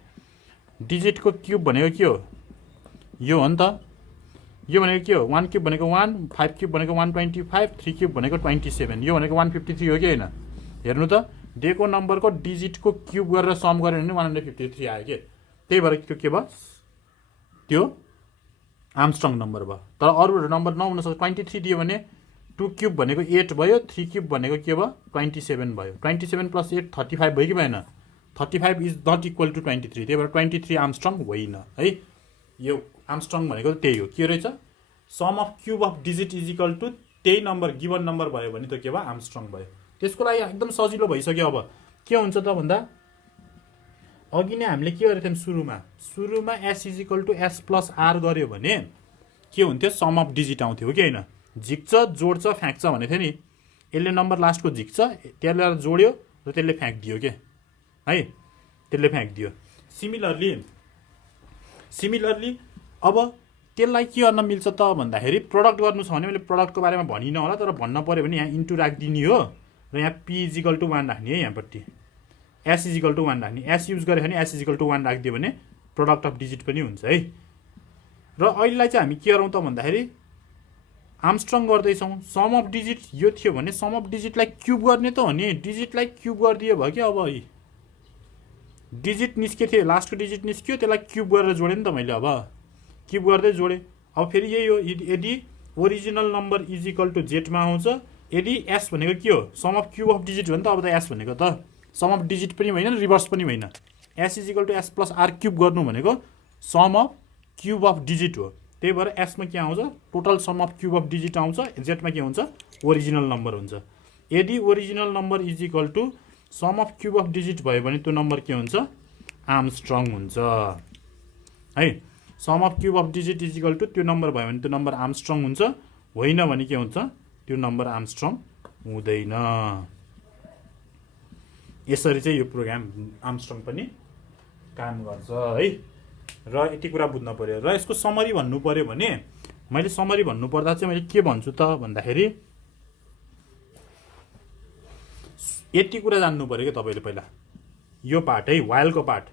डिजिटको क्युब भनेको के हो, यो हो नि त। यो भनेको के हो, 1 क्युब भनेको 1, 5 क्युब भनेको 125, 3 क्युब भनेको 27, यो भनेको 153 हो कि होइन। हेर्नु त दिएको नम्बरको डिजिटको क्युब गरेर सम गऱ्यो भने 153 आयो कि, त्यही भएर त्यो के भयो, त्यो आर्मस्ट्रङ नम्बर भयो। तर अरू नम्बर नहुन सक्छ। 23 दियो भने 2 क्युब भनेको 8 भयो, 3 क्युब भनेको के भयो 27 भयो। 27 प्लस 8 35 भयो कि भएन, 35 इज नट इक्वल टु 23, त्यही भएर 23 आर्मस्ट्रङ होइन है। यो आर्मस्ट्रङ भनेको त्यही हो, के रहेछ, sum of cube of digit is equal to त्यही नम्बर गिभन नम्बर भयो भने त्यो के भयो, आर्मस्ट्रङ भयो। त्यसको लागि एकदम सजिलो भइसक्यो। अब के हुन्छ त भन्दा अघि नै हामीले के गरेको थियौँ, सुरुमा s is equal to S plus r गऱ्यो भने के हुन्थ्यो, सम अफ डिजिट आउँथ्यो हो कि होइन। झिक्छ जोड्छ फ्याँक्छ भनेको थियो नि, यसले नम्बर लास्टको झिक्छ त्यसलाई जोड्यो र त्यसले फ्याँकिदियो के है, त्यसले फ्याँकिदियो। सिमिलरली अब त्यसलाई के गर्न मिल्छ त भन्दाखेरि प्रडक्ट गर्नु छ भने मैले प्रडक्टको बारेमा भनिनँ होला, तर भन्न पऱ्यो भने यहाँ इन्टु राखिदिने हो र यहाँ पी इज इक्वल टु 1 राख्ने है, यहाँपट्टि एस इज इक्वल टु 1 राख्ने। एस युज गऱ्यो भने एस इज इक्वल टु 1 राखिदियो भने प्रडक्ट अफ डिजिट पनि हुन्छ है। र अहिलेलाई चाहिँ हामी के गरौँ त भन्दाखेरि आर्मस्ट्रङ गर्दैछौँ। सम अफ डिजिट यो थियो भने सम अफ डिजिटलाई क्युब गर्ने त हो नि, डिजिटलाई क्युब गरिदियो भयो कि। अब डिजिट निस्के थियो, लास्टको डिजिट निस्क्यो, त्यसलाई क्युब गरेर जोडेँ नि त मैले। अब क्युब गर्दै जोडेँ। अब फेरि यही हो, यदि original number is equal to जेडमा आउँछ, यदि एस भनेको के हो, sum of cube of digit हो नि त। अब त एस भनेको त सम अफ डिजिट पनि होइन, रिभर्स पनि होइन। S is equal to S plus r cube गर्नु भनेको sum of cube of digit हो, त्यही भएर एसमा के आउँछ, total sum of cube of digit आउँछ। जेडमा के हुन्छ, ओरिजिनल नम्बर हुन्छ। यदि original number is equal to sum of cube of digit भयो भने त्यो नम्बर के हुन्छ, आर्मस्ट्रङ हुन्छ है। Sum of cube of digit is equal to त्यो नम्बर भयो भने त्यो नम्बर आर्मस्ट्रङ हुन्छ, होइन भने के हुन्छ, त्यो नम्बर आर्मस्ट्रङ हुँदैन। यसरी चाहिँ यो प्रोग्राम आर्मस्ट्रङ पनि काम गर्छ है। र यति कुरा बुझ्न पऱ्यो। र यसको समरी भन्नु पऱ्यो भने मैले समरी भन्नुपर्दा चाहिँ मैले के भन्छु त भन्दाखेरि यति कुरा जान्नु पऱ्यो कि तपाईँले पहिला यो पार्ट है, वाइलको पार्ट,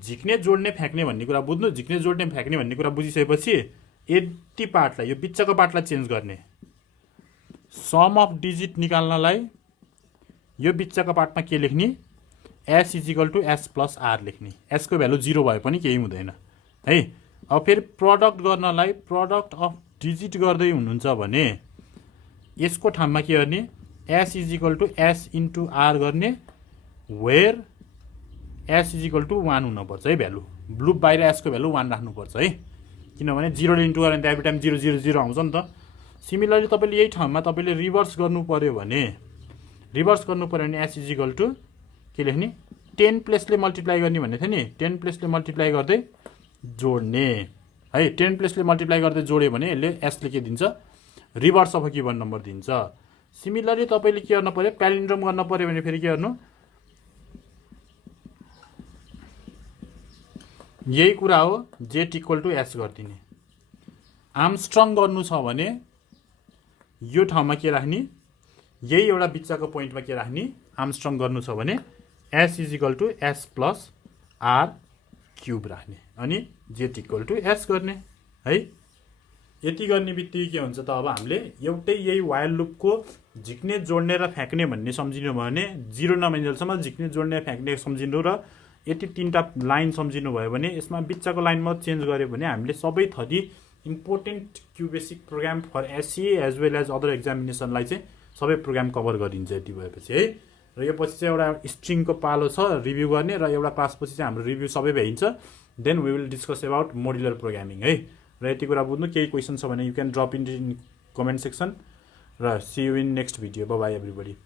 झिक्ने जोड्ने फ्याँक्ने भन्ने कुरा बुझ्नु। झिक्ने जोड्ने फ्याँक्ने भन्ने कुरा बुझिसकेपछि यति पार्टलाई, यो बिचको पार्टलाई चेन्ज गर्ने। सम अफ डिजिट निकाल्नलाई यो बिचको पार्टमा के लेख्ने, s is equal to S plus r लेख्ने। एसको भ्यालु 0 भए पनि केही हुँदैन है। अब फेरि प्रडक्ट गर्नलाई प्रडक्ट अफ डिजिट गर्दै हुनुहुन्छ भने यसको ठाउँमा के गर्ने, S is equal to S into R गर्ने, where S is equal to 1 हुनुपर्छ है भ्यालु। लुप बाहिर एसको भ्यालु 1 राख्नुपर्छ है, किनभने 0 ले इन्टु गर्यो भने त एभ्री टाइम 0 0 0 आउँछ नि त। सिमिलरली तपाईँले यही ठाउँमा तपाईँले रिभर्स गर्नु पऱ्यो भने एस इज इक्वल टु के लेख्ने, 10 प्लेसले मल्टिप्लाई गर्ने भन्ने थियो नि, 10 प्लेसले मल्टिप्लाई गर्दै जोड्ने है। 10 प्लेसले मल्टिप्लाई गर्दै जोड्यो भने यसले एसले के दिन्छ, रिभर्स अफ गिभन नम्बर दिन्छ। सिमिलरली तपाईँले के गर्नु पऱ्यो, प्यालिन्ड्रोम गर्न पऱ्यो भने फेरि के गर्नु, यही कुरा हो, जेट इक्वल टु एस गरिदिने। आर्मस्ट्रङ गर्नु छ भने यो ठाउँमा के राख्ने, यही एउटा बिचको पोइन्टमा के राख्ने, आर्मस्ट्रङ गर्नु छ भने s is equal to S plus r cube राख्ने, अनि जेट इक्वल टु एस गर्ने है। यति गर्ने बित्तिकै के हुन्छ त अब हामीले एउटै यही वाइल लुपको झिक्ने जोड्ने र फ्याँक्ने भन्ने सम्झिनु भयो भने जिरो नमाइन्जेलसम्म झिक्ने जोड्ने फ्याँक्ने सम्झिनु र यति तीनटा लाइन सम्झिनु भयो भने यसमा बिचको लाइन मात्र चेन्ज गर्यो भने हामीले सबै थरी important QBasic program for SEE as well as other एक्जामिनेसनलाई चाहिँ सबै प्रोग्राम कभर गरिन्छ यति भएपछि है। र यो पछि चाहिँ एउटा स्ट्रिङको पालो छ रिभ्यू गर्ने र एउटा क्लासपछि चाहिँ हाम्रो रिभ्यू सबै भइन्छ। Then we will discuss about modular programming है। र यति कुरा बुझ्नु, केही क्वेसन छ भने you can drop in comment section र see you in next video. Bye bye everybody.